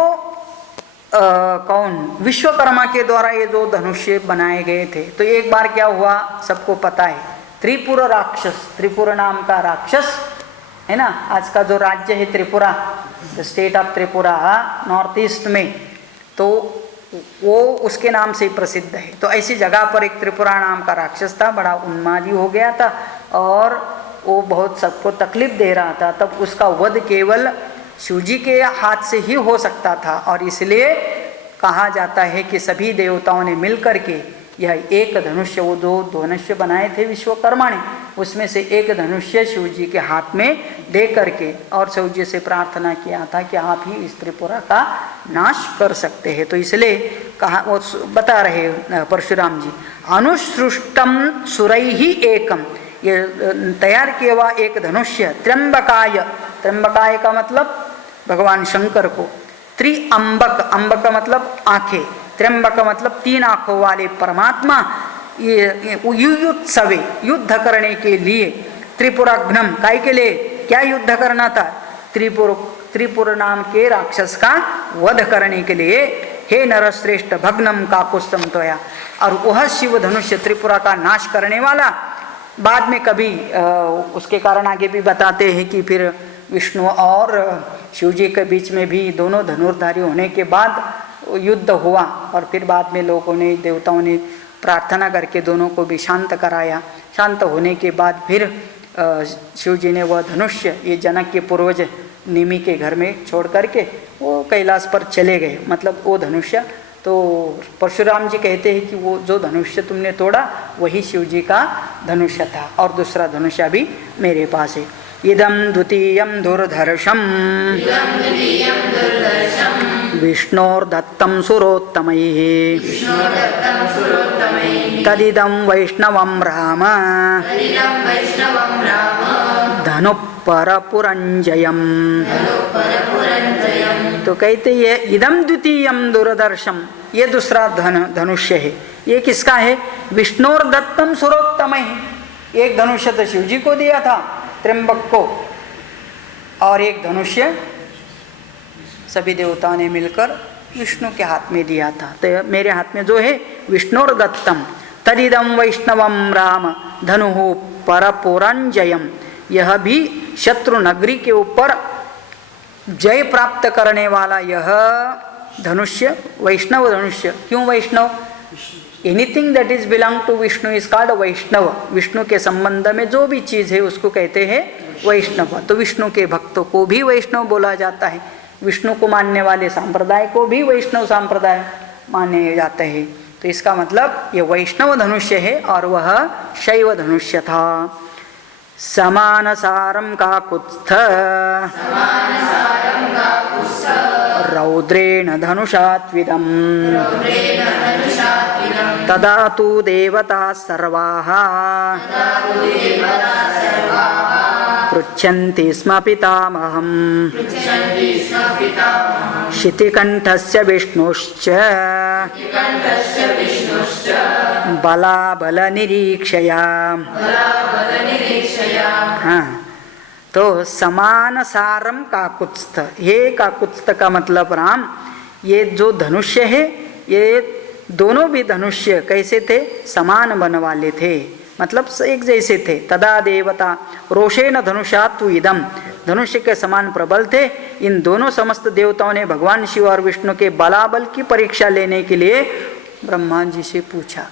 कौन विश्वकर्मा के द्वारा ये जो धनुष्य बनाए गए थे, तो एक बार क्या हुआ सबको पता है, त्रिपुर राक्षस, त्रिपुर नाम का राक्षस है ना, आज का जो राज्य है Tripura, state of Tripura north east में, तो वो उसके नाम से प्रसिद्ध है। तो ऐसी जगह पर एक त्रिपुरा नाम का राक्षस था, बड़ा उन्मादी हो गया था और वो बहुत सबको तकलीफ दे रहा था। तब उसका वध केवल शिवजी के हाथ से ही हो सकता था, और इसलिए कहा जाता है कि सभी देवताओं ने मिलकर के यह एक धनुष्य, वो दो धनुष्य बनाए थे विश्वकर्मा ने, उसमें से एक धनुष्य शिवजी के हाथ में दे करके और शिवजी से प्रार्थना किया था कि आप ही इस त्रिपुरा का नाश कर सकते हैं। तो इसलिए कहा, वो बता रहे परशुराम जी, अनुसृष्टम सुरैहि एकम, ये तैयार किया हुआ एक धनुष्य, त्र्यंबकाय, त्र्यंबकाय का मतलब भगवान शंकर को, त्रिअंबक, अंबक का मतलब आंखें, त्र्यंबक मतलब तीन आंखों वाले परमात्मा, ये युयुत्सवे युद्ध करने के लिए, त्रिपुराघ्नम काय के लिए, क्या युद्ध करना था, त्रिपुर नाम के राक्षस का वध करने के लिए, हे नरश्रेष्ठ भग्नम काकुत्स्थं त्वया। और वह शिव धनुष्य त्रिपुरा का नाश करने वाला, बाद में कभी उसके कारण आगे भी बताते हैं कि फिर विष्णु और शिवजी के बीच में भी दोनों धनुर्धारी होने के बाद युद्ध हुआ, और फिर बाद में लोगों ने, देवताओं ने प्रार्थना करके दोनों को भी शांत कराया। शांत होने के बाद फिर शिवजी ने वह धनुष्य ये जनक के पूर्वज निमि के घर में छोड़ करके वो कैलाश पर चले गए। मतलब वो धनुष्य, तो परशुराम जी कहते हैं कि वो जो धनुष्य तुमने तोड़ा वही शिवजी का धनुष्य था, और दूसरा धनुष्य भी मेरे पास है। इदं द्वितीयं दुर्धर्षं विष्णोर्दत्तं सुरोत्तमैः तदिदं वैष्णवं राम धनुपरपुरञ्जयम्। तो कहते ये इदं द्वितीयं दुर्धर्षं, ये दूसरा धनुष्य है। ये किसका है? विष्णोर्दत्तं सुरोत्तमैः। एक धनुष्य तो शिव जी को दिया था त्र्यंबक को, और एक धनुष्य सभी देवताओं ने मिलकर विष्णु के हाथ में दिया था। तो मेरे हाथ में जो है विष्णुर्दत्तम तदिदं वैष्णवं राम धनुः परपुरञ्जयम्। यह भी शत्रु नगरी के ऊपर जय प्राप्त करने वाला यह धनुष्य वैष्णव धनुष्य। क्यों Vaishnav? Anything that is belong to Vishnu is called Vaishnav. Vishnu के संबंध में जो भी चीज़ है उसको कहते हैं वैष्णव। तो विष्णु के भक्तों को भी वैष्णव बोला जाता है, विष्णु को मानने वाले संप्रदाय को भी वैष्णव संप्रदाय माने जाते हैं। तो इसका मतलब ये वैष्णव धनुष्य है और वह शैव धनुष्य था। समान सारम काकुत्स्थ रौद्रेण धनुषात्विदं तदा तु देवता सर्वाः पृच्छन्ति स्म पितामहं शितिकण्ठस्य विष्णुश्च बलाबलनिरीक्षया। हाँ, तो समान सारम काकुत्स्थ, ये काकुत्स्थ का मतलब राम, ये जो धनुष्य है ये दोनों भी धनुष्य कैसे थे? समान बन वाले थे, मतलब एक जैसे थे। तदा देवता रोषेण धनुषात्व इदम, धनुष्य के समान प्रबल थे। इन दोनों समस्त देवताओं ने भगवान शिव और विष्णु के बलाबल की परीक्षा लेने के लिए ब्रह्मा जी से पूछा।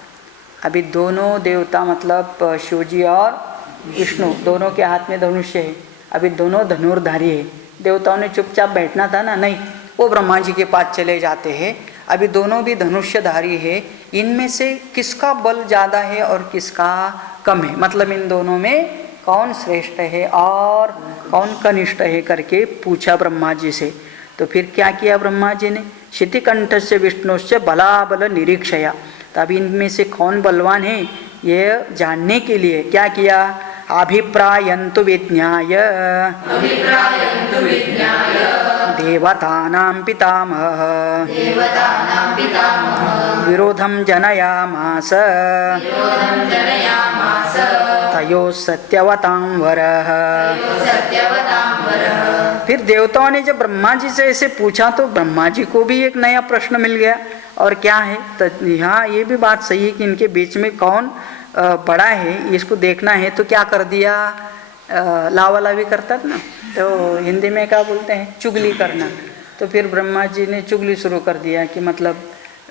अभी दोनों देवता मतलब शिव जी और विष्णु दोनों के हाथ में धनुष्य है, अभी दोनों धनुर्धारी है। देवताओं ने चुपचाप बैठना था ना, नहीं, वो ब्रह्मा जी के पास चले जाते हैं। अभी दोनों भी धनुष्यधारी है, इनमें से किसका बल ज़्यादा है और किसका कम है, मतलब इन दोनों में कौन श्रेष्ठ है और कौन कनिष्ठ है करके पूछा ब्रह्मा जी से। तो फिर क्या किया ब्रह्मा जी ने, शितिकंठ से विष्णु से बलाबल निरीक्षया, तब इनमें से कौन बलवान है ये जानने के लिए क्या किया, अभिप्रायन्तु विज्ञाय देवतानां पितामहः विरोधं जनयामास तयोः सत्यवतां वरः। फिर देवताओं ने जब ब्रह्मा जी से ऐसे पूछा तो ब्रह्मा जी को भी एक नया प्रश्न मिल गया, और क्या है, तो यहाँ ये भी बात सही है कि इनके बीच में कौन बड़ा है इसको देखना है। तो क्या कर दिया, लावालावी करता था ना, तो हिंदी में क्या बोलते हैं, चुगली करना। तो फिर ब्रह्मा जी ने चुगली शुरू कर दिया कि मतलब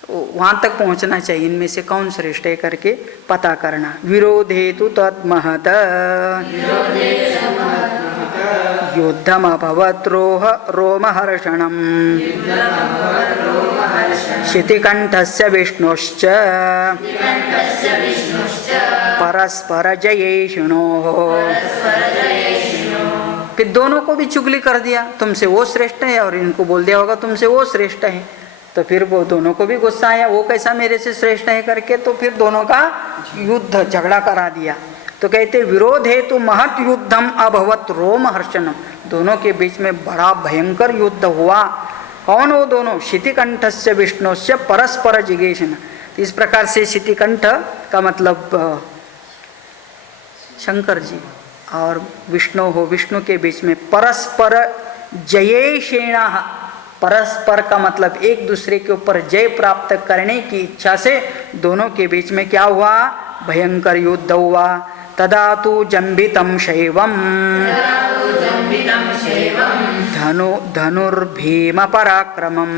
वहाँ तक पहुँचना चाहिए, इनमें से कौन श्रेष्ठ है करके पता करना। विरोधे तु तद्महत युद्धमभवत् रोमहर्षणम् शितिकण्ठस्य विष्णुश्च परस्परजयेषिणोः। फिर दोनों को भी चुगली कर दिया, तुमसे वो श्रेष्ठ है, और इनको बोल दिया होगा तुमसे वो श्रेष्ठ है। तो फिर वो दोनों को भी गुस्सा आया, वो कैसा मेरे से श्रेष्ठ है करके, तो फिर दोनों का युद्ध झगड़ा करा दिया। तो कहते विरोध हेतु महत युद्धम अभवत रोमहर्षणम, दोनों के बीच में बड़ा भयंकर युद्ध हुआ। कौन वो दोनों, शितिकंठस्य विष्णुस्य परस्पर जिगेषण। इस प्रकार से शितिकंठ का मतलब शंकर जी और विष्णु हो, विष्णु के बीच में परस्पर जयेषेण, परस्पर का मतलब एक दूसरे के ऊपर जय प्राप्त करने की इच्छा से दोनों के बीच में क्या हुआ, भयंकर युद्ध हुआ। तदा तु जम्बितं शैवं धनुर्भीम पराक्रमं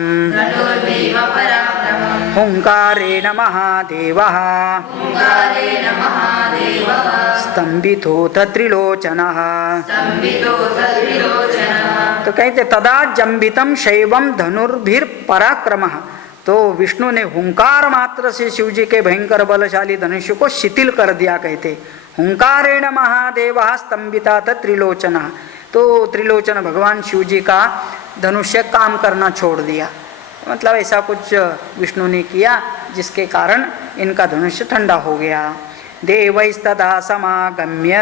हुंकारेण महादेवः स्तंभितोऽथ त्रिलोचनः। तो कहते तदा जम्बितं शैवं धनुर्भिर पराक्रमः, तो विष्णु ने हुंकार मात्र से शिव जी के भयंकर बलशाली धनुष को शिथिल कर दिया। कहते हुंकारेण महादेवः स्तंभिताथ त्रिलोचनः, तो त्रिलोचन भगवान शिव जी का धनुष्य काम करना छोड़ दिया, मतलब ऐसा कुछ विष्णु ने किया जिसके कारण इनका धनुष्य ठंडा हो गया। देवैस्तदा समागम्य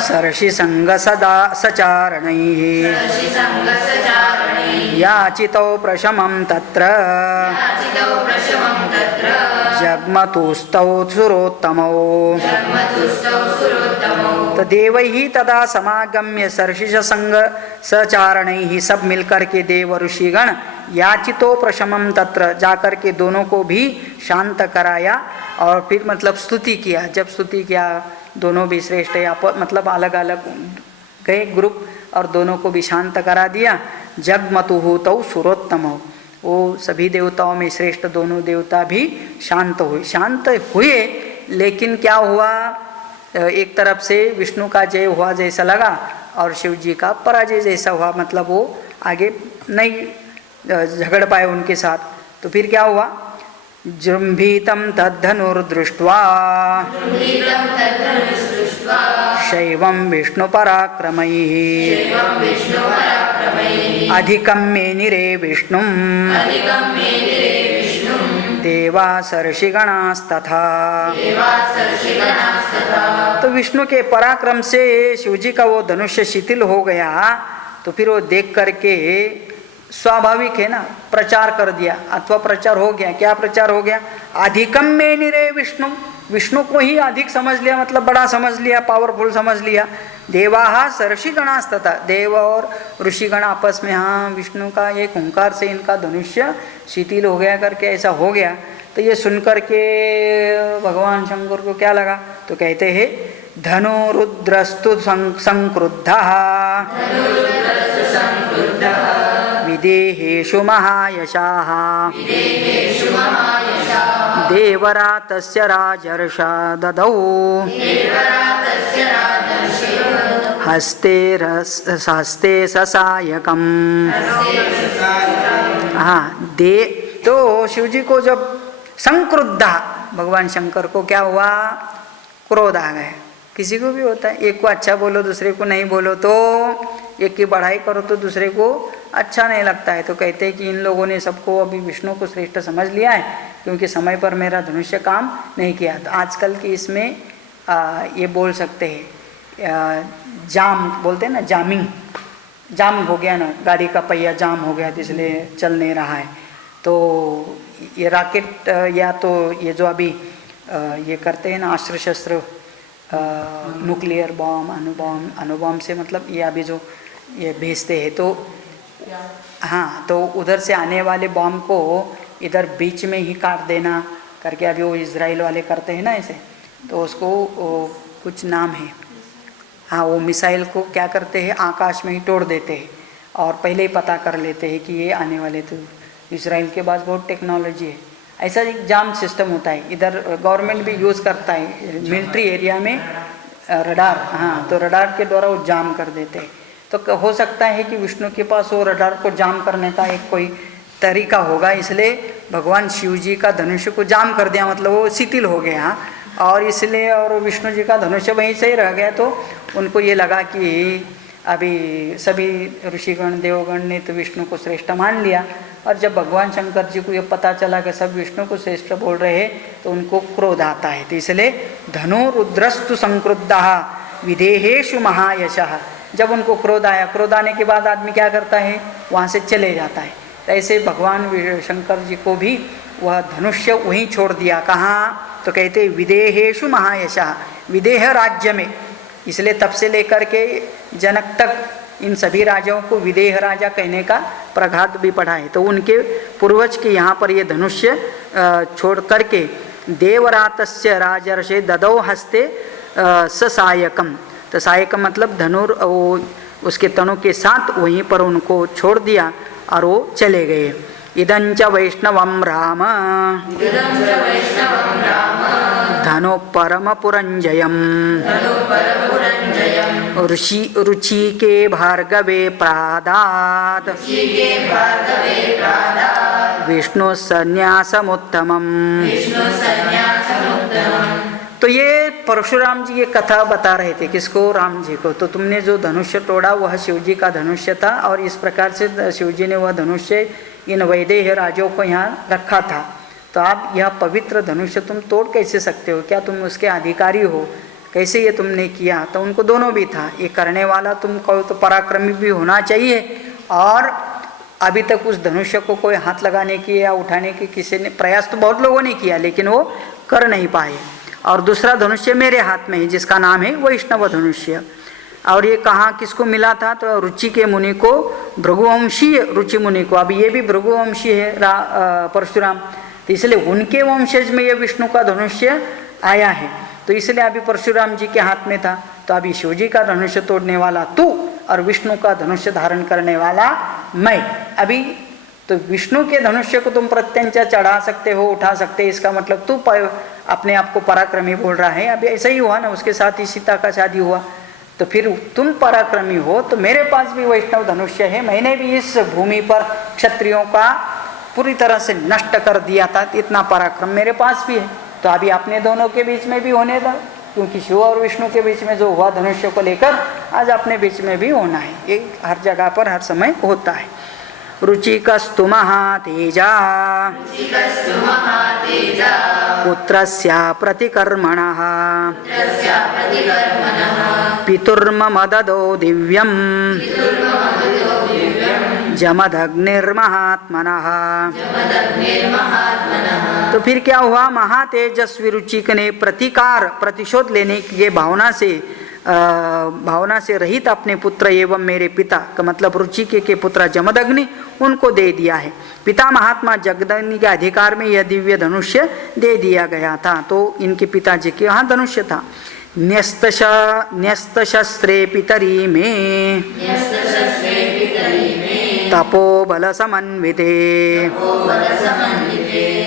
सर्षि संग सदा सचारणैः याचितौ प्रशमं तत्र जग्मतुस्तौ सुरोत्तमौ। तो देवैः तदा समागम्य सर्षिष संग सचारणैः, सब मिलकर के देव ऋषिगण याचितो प्रशमं तत्र, जाकर के दोनों को भी शांत कराया और फिर मतलब स्तुति किया। जब स्तुति किया दोनों भी श्रेष्ठ है, मतलब अलग अलग गए ग्रुप और दोनों को भी शांत करा दिया। जगमतुहु तौ सुरोत्तमौ, वो सभी देवताओं में श्रेष्ठ दोनों देवता भी शांत हुए। शांत हुए लेकिन क्या हुआ, एक तरफ से विष्णु का जय हुआ जैसा लगा और शिव जी का पराजय जैसा हुआ, मतलब वो आगे नहीं झगड़ पाए उनके साथ। तो फिर क्या हुआ, जृंभितं तद्धनुर्दृष्ट्वा शैवं विष्णु पराक्रमैः अधिकं मेनिरे विष्णुं देवा सर्षिगणास्तथा। तो विष्णु के पराक्रम से शिव जी का वो धनुष्य शिथिल हो गया। तो फिर वो देख करके स्वाभाविक है ना, प्रचार कर दिया, अथवा प्रचार हो गया। क्या प्रचार हो गया, अधिकम में निरे विष्णु, विष्णु को ही अधिक समझ लिया, मतलब बड़ा समझ लिया, पावरफुल समझ लिया। देवाहा सर्षिगणास्तथा, देव और ऋषिगण आपस में हाँ विष्णु का एक हुंकार से इनका धनुष्य शिथिल हो गया करके ऐसा हो गया। तो ये सुनकर के भगवान शंकर को क्या लगा, तो कहते हैं धनुरुद्रस्तु संक्रुद्धः विदेहेषु महायशाः देवरातस्य राजर्षा ददौ हस्ते ससायकम्। हाँ, दे तो शिव जी को जब संक्रुद्धा, भगवान शंकर को क्या हुआ, क्रोध आ गए। किसी को भी होता है, एक को अच्छा बोलो दूसरे को नहीं बोलो, तो एक की बढ़ाई करो तो दूसरे को अच्छा नहीं लगता है। तो कहते हैं कि इन लोगों ने सबको अभी विष्णु को श्रेष्ठ समझ लिया है, क्योंकि समय पर मेरा धनुष्य काम नहीं किया। तो आजकल की इसमें ये बोल सकते हैं, जाम बोलते हैं ना, जाम हो गया ना, गाड़ी का पहिया जाम हो गया, तो इसलिए चल नहीं रहा है। तो ये रॉकेट या तो ये जो अभी ये करते हैं ना, अस्त्र शस्त्र, न्यूक्लियर बॉम्ब, अणुबॉम्ब से मतलब ये अभी जो ये भेजते हैं, तो हाँ, तो उधर से आने वाले बॉम्ब को इधर बीच में ही काट देना करके अभी वो इजराइल वाले करते हैं ना ऐसे, तो उसको कुछ नाम है। हाँ, वो मिसाइल को क्या करते हैं, आकाश में ही तोड़ देते हैं और पहले ही पता कर लेते हैं कि ये आने वाले। तो इजराइल के पास बहुत टेक्नोलॉजी है। ऐसा एक जाम सिस्टम होता है, इधर गवर्नमेंट भी यूज़ करता है मिलिट्री एरिया में, रडार। हाँ, तो रडार के द्वारा वो जाम कर देते हैं। तो हो सकता है कि विष्णु के पास वो रडार को जाम करने का एक कोई तरीका होगा, इसलिए भगवान शिव जी का धनुष्य को जाम कर दिया, मतलब वो शिथिल हो गया। और इसलिए और विष्णु जी का धनुष्य वहीं से ही रह गया। तो उनको ये लगा कि अभी सभी ऋषिगण देवगण ने तो विष्णु को श्रेष्ठ मान लिया, और जब भगवान शंकर जी को ये पता चला कि सब विष्णु को श्रेष्ठ बोल रहे हैं, तो उनको क्रोध आता है। तो इसलिए धनुरुद्रस्तु संक्रुद्धः विदेहेषु महायशः। जब उनको क्रोध आया, क्रोध आने के बाद आदमी क्या करता है, वहाँ से चले जाता है। तो ऐसे भगवान शंकर जी को भी वह धनुष्य वहीं छोड़ दिया। कहाँ, तो कहते हैं विदेहेषु महायशः, विदेह राज्य में। इसलिए तब से लेकर के जनक तक इन सभी राजाओं को विदेह राजा कहने का प्रघात भी पढ़ा है। तो उनके पूर्वज के यहाँ पर ये धनुष्य छोड़ करके देवरातस्य राजर्षे ददौ हस्ते ससायकम। तो सायकम मतलब धनुर, उसके तनों के साथ वहीं पर उनको छोड़ दिया और वो चले गए। इदंच वैष्णवम राम धनो परम पुरंजयम रुचि के भार्गवे प्रादात विष्णु संन्यासमुत्तमम्। तो ये परशुराम जी ये कथा बता रहे थे, किसको, राम जी को। तो तुमने जो धनुष्य तोड़ा वह शिव जी का धनुष्य था, और इस प्रकार से शिव जी ने वह धनुष्य इन वैदेह राजों को यहाँ रखा था। तो आप यह पवित्र धनुष्य तुम तोड़ कैसे सकते हो, क्या तुम उसके अधिकारी हो, कैसे ये तुमने किया। तो उनको दोनों भी था, ये करने वाला तुम कहो तो पराक्रमी भी होना चाहिए, और अभी तक उस धनुष्य को कोई हाथ लगाने की या उठाने की किसी ने प्रयास तो बहुत लोगों ने किया, लेकिन वो कर नहीं पाए। और दूसरा धनुष्य मेरे हाथ में है, जिसका नाम है वैष्णव धनुष्य। और ये कहाँ किसको मिला था, तो रुचि के मुनि को, भृगुवंशीय रुचि मुनि को। अब ये भी भृगुवंशी है परशुराम, तो इसलिए उनके वंशज में ये विष्णु का धनुष्य आया है। तो इसलिए अभी परशुराम जी के हाथ में था। तो अभी शिव जी का धनुष्य तोड़ने वाला तू, और विष्णु का धनुष्य धारण करने वाला मैं। अभी तो विष्णु के धनुष्य को तुम प्रत्यंचा चढ़ा सकते हो, उठा सकते हो, इसका मतलब तू अपने आप को पराक्रमी बोल रहा है। अभी ऐसा ही हुआ ना, उसके साथ ही सीता का शादी हुआ। तो फिर तुम पराक्रमी हो, तो मेरे पास भी वैष्णव धनुष्य है, मैंने भी इस भूमि पर क्षत्रियों का पूरी तरह से नष्ट कर दिया था, इतना पराक्रम मेरे पास भी है। तो अभी अपने दोनों के बीच में भी होने दो, क्योंकि शिव और विष्णु के बीच में जो हुआ धनुष्य को लेकर, आज अपने बीच में भी होना है। ये हर जगह पर हर समय होता है। रुचिकस्तु महातेजा पुत्रस्य प्रतिकर्मणः पितुर्मम ददौ दिव्यं जमदग्निर्महात्मनः। तो फिर क्या हुआ, महातेजस्वी रुचिक ने प्रतिशोध लेने की भावना से रहित अपने पुत्र एवं मेरे पिता का मतलब रुचिके के पुत्र जमदग्नि उनको दे दिया है। पिता महात्मा जगदग्नि के अधिकार में यह दिव्य धनुष्य दे दिया गया था। तो इनके पिताजी के यहाँ धनुष्य था। न्यस्त शस्त्रे पितरी में तपोबल समन्विते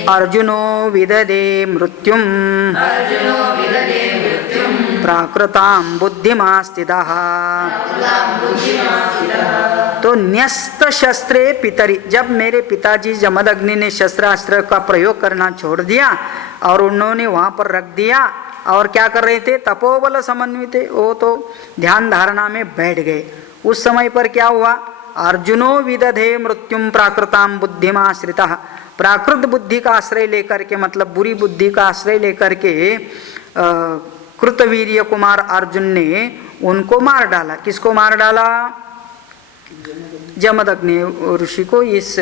अर्जुनो विददे मृत्युं प्राकृतां बुद्धिमास्थितः। तो न्यस्त शस्त्रे पितरी, जब मेरे पिताजी जमदग्नि ने शस्त्रास्त्र का प्रयोग करना छोड़ दिया और उन्होंने वहाँ पर रख दिया और क्या कर रहे थे, तपोबल समन्वित, वो तो ध्यान धारणा में बैठ गए। उस समय पर क्या हुआ, अर्जुनो विदधे मृत्युम प्राकृताम बुद्धिमाश्रितः, प्राकृत बुद्धि का आश्रय लेकर के, मतलब बुरी बुद्धि का आश्रय लेकर के कृतवीर्य कुमार अर्जुन ने उनको मार डाला। किसको मार डाला, जमदग्नि ऋषि को। इस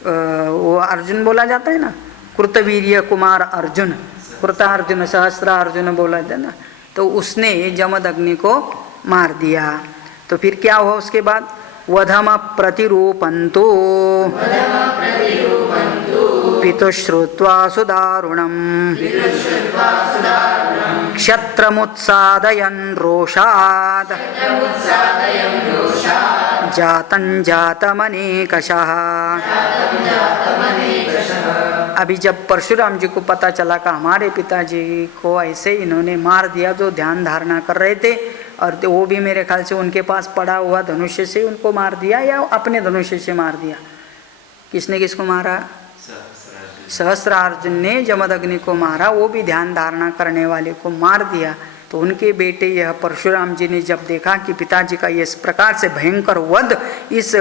वो अर्जुन बोला जाता है ना, कृतवीर्य कुमार अर्जुन, कृतार्जुन सहस्त्रार्जुन बोला जाता है ना, तो उसने जमदग्नि को मार दिया। तो फिर क्या हुआ उसके बाद, वधम प्रतिरूपन्तु पितुश्रुत्वा सुदारुणं क्षत्रमुत्सादयन् रोषात् जातं जातमनेकशः। अभी जब परशुराम जी को पता चला कि हमारे पिताजी को ऐसे इन्होंने मार दिया जो ध्यान धारणा कर रहे थे, और वो भी मेरे ख्याल से उनके पास पड़ा हुआ धनुष्य से उनको मार दिया या अपने धनुष्य से मार दिया। किसने किसको मारा, सहस्त्रार्जुन ने जमदग्नि को मारा, वो भी ध्यान धारणा करने वाले को मार दिया। तो उनके बेटे यह परशुराम जी ने जब देखा कि पिताजी का इस प्रकार से भयंकर वध इस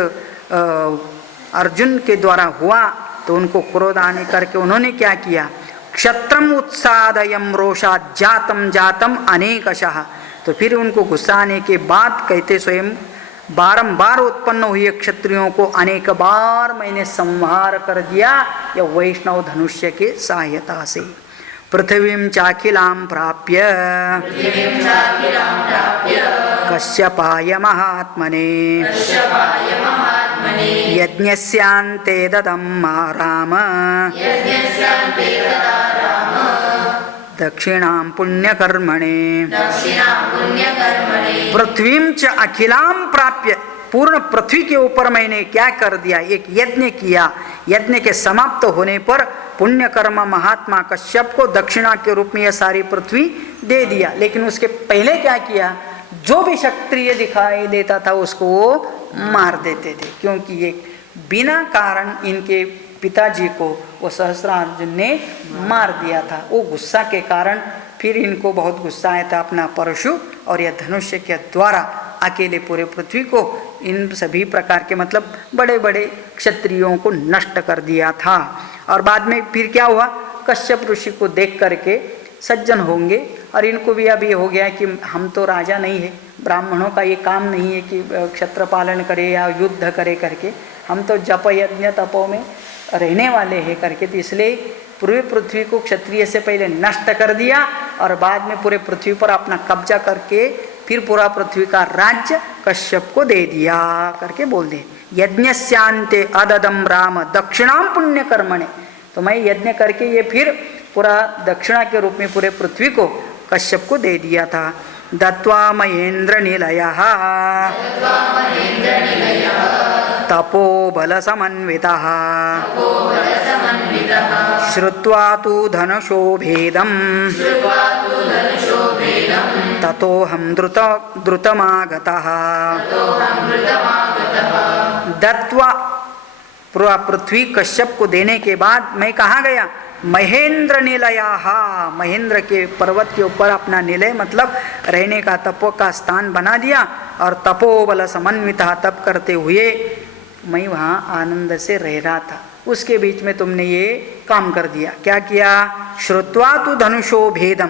अर्जुन के द्वारा हुआ, तो उनको क्रोध आने करके उन्होंने क्या किया, क्षत्रम उत्सादयम रोषात् जातम जातम अनेकशः। तो फिर उनको गुस्सा आने के बाद कहते स्वयं, बारंबार उत्पन्न हुए क्षत्रियों को अनेक बार मैंने संहार कर दिया या वैष्णव धनुष्य के सहायता से। पृथ्वीं चाखिलां प्राप्य कश्यपाय महात्मने यज्ञस्यान्ते ददम् राम दक्षिणां पुण्यकर्मणे। पृथ्वीं च अखिलां प्राप्य, पूर्ण पृथ्वी के ऊपर मैंने क्या कर दिया, एक यज्ञ किया। यज्ञ के समाप्त होने पर पुण्यकर्म महात्मा कश्यप को दक्षिणा के रूप में यह सारी पृथ्वी दे दिया। लेकिन उसके पहले क्या किया, जो भी क्षत्रिय दिखाई देता था उसको वो मार देते थे, क्योंकि ये बिना कारण इनके पिताजी को वो सहस्त्रार्जुन ने मार दिया था। वो गुस्सा के कारण फिर इनको बहुत गुस्सा आया था अपना परशु और यह धनुष्य के द्वारा अकेले पूरे पृथ्वी को इन सभी प्रकार के मतलब बड़े बड़े क्षत्रियों को नष्ट कर दिया था। और बाद में फिर क्या हुआ, कश्यप ऋषि को देख करके सज्जन होंगे और इनको भी अब ये हो गया कि हम तो राजा नहीं है, ब्राह्मणों का ये काम नहीं है कि क्षत्र पालन करे या युद्ध करे करके, हम तो जप यज्ञ तपों में रहने वाले हैं करके, तो इसलिए पूरे पृथ्वी को क्षत्रिय से पहले नष्ट कर दिया और बाद में पूरे पृथ्वी पर अपना कब्जा करके फिर पूरा पृथ्वी का राज्य कश्यप को दे दिया करके बोल दे। यज्ञस्यान्ते अददम राम दक्षिणां पुण्य कर्मणे, तो मैं यज्ञ करके ये फिर पूरा दक्षिणा के रूप में पूरे पृथ्वी को कश्यप को दे दिया था। दत्वा महेन्द्र निलयः तपोबल समन्वितः श्रुत्वा तु धनुषो भेदं ततोऽहं द्रुतमागतः। दत्वा पूरा पृथ्वी कश्यप को देने के बाद मैं कहाँ गया, महेंद्र निलयाः, महेंद्र के पर्वत के ऊपर अपना निलय मतलब रहने का तपो का स्थान बना दिया और तपोबल समन्वितः तप करते हुए मैं वहाँ आनंद से रह रहा था। उसके बीच में तुमने ये काम कर दिया। क्या किया, श्रुत्वा तु धनुषो भेदम,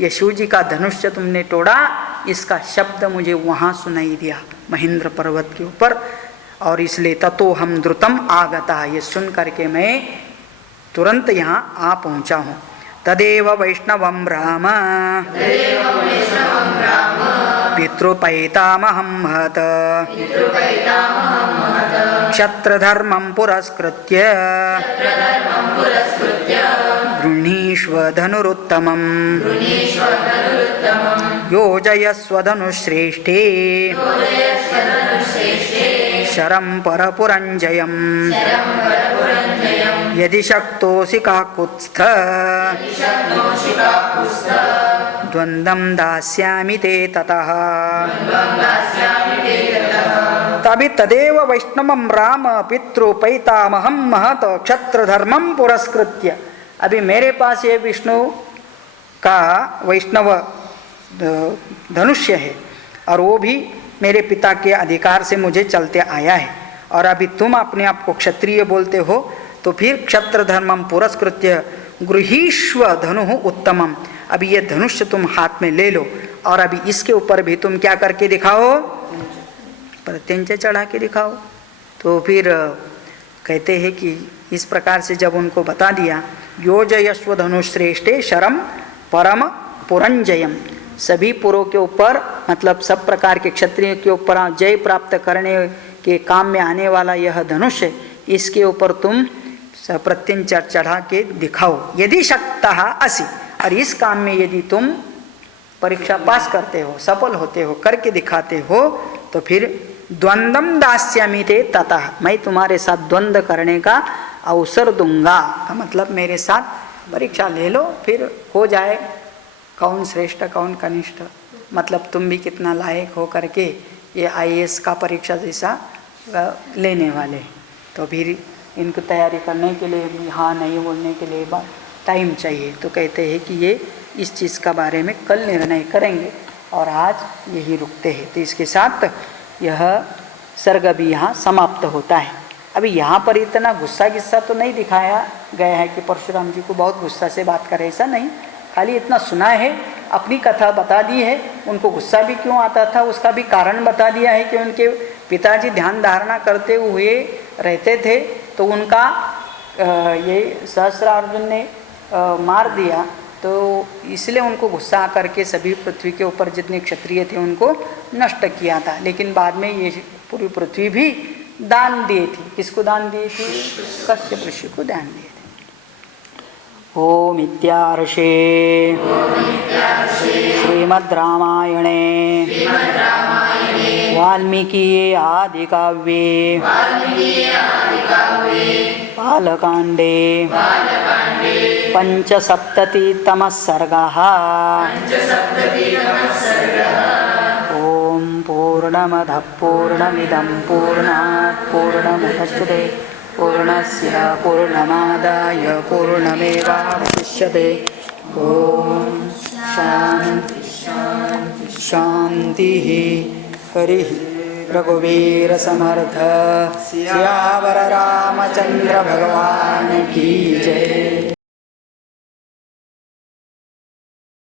ये शिव जी का धनुष्य तुमने तोड़ा, इसका शब्द मुझे वहाँ सुनाई दिया महेंद्र पर्वत के ऊपर, और इसलिए ततो हम द्रुतम आगता, ये सुन करके मैं तुरंत यहाँ आ पहुँचा हूँ। तदेव वैष्णवं राम पितृपैतामहं महत् क्षत्रधर्मं पुरस्कृत्य गृह्णीष्व धनुरुत्तमं योजयस्व धनुश्रेष्ठे शरं परपुरञ्जयं यदि शक्तोऽसि काकुत्स्थ द्वन्द्वं दास्यामि ते ततः। तभी तदेव वैष्णवं राम पितृपैतामहं महत क्षत्रधर्मं पुरस्कृत्य। अभी मेरे पास ये विष्णु का वैष्णव धनुष्य है और वो भी मेरे पिता के अधिकार से मुझे चलते आया है, और अभी तुम अपने आप को क्षत्रिय बोलते हो, तो फिर क्षत्र धर्मम पुरस्कृत्य गृहीष्व धनु उत्तमम। अभी ये धनुष्य तुम हाथ में ले लो और अभी इसके ऊपर भी तुम क्या करके दिखाओ, प्रत्यंचा चढ़ा के दिखाओ। तो फिर कहते हैं कि इस प्रकार से जब उनको बता दिया, योजयस्व धनुश्रेष्ठे शरम परम पुरंजयम, सभी पुरों के ऊपर मतलब सब प्रकार के क्षत्रिय के ऊपर जय प्राप्त करने के काम में आने वाला यह धनुष है, इसके ऊपर तुम प्रत्यंचा चढ़ा के दिखाओ। यदि शक्तः असि, और इस काम में यदि तुम परीक्षा पास करते हो, सफल होते हो, करके दिखाते हो, तो फिर द्वंद्वम दास्यामि ते ततः, मैं तुम्हारे साथ द्वंद्व करने का अवसर दूंगा। का मतलब मेरे साथ परीक्षा ले लो, फिर हो जाए कौन श्रेष्ठ कौन कनिष्ठ, मतलब तुम भी कितना लायक हो करके ये IAS का परीक्षा जैसा लेने वाले। तो फिर इनको तैयारी करने के लिए भी हाँ नहीं बोलने के लिए टाइम चाहिए। तो कहते हैं कि ये इस चीज़ का बारे में कल निर्णय करेंगे, और आज यही रुकते हैं। तो इसके साथ यह सर्ग भी यहाँ समाप्त होता है। अभी यहाँ पर इतना गुस्सा तो नहीं दिखाया गया है कि परशुराम जी को बहुत गुस्सा से बात करे, ऐसा नहीं, खाली इतना सुना है, अपनी कथा बता दी है। उनको गुस्सा भी क्यों आता था उसका भी कारण बता दिया है कि उनके पिताजी ध्यान धारणा करते हुए रहते थे, तो उनका ये सहस्रार्जुन ने मार दिया, तो इसलिए उनको गुस्सा आकर के सभी पृथ्वी के ऊपर जितने क्षत्रिय थे उनको नष्ट किया था। लेकिन बाद में ये पूरी पृथ्वी भी दान दिए थी। किसको दान दिए थी? कश्यप ऋषि को दान दिए थे। ओम इत्यार्षे श्रीमद् रामायणे वाल्मीकिये आदि काव्ये बालकांडे पंचसप्ततितमः सर्गः। ओम पूर्णमदः पूर्णमिदं पूर्णात् पूर्णमुदच्यते पूर्णस्य पूर्णमादाय पूर्णमेवावशिष्यते। ओम शांति शांतिः। हरिः रघुवीर समर्थ सियावर रामचंद्र भगवान की जय।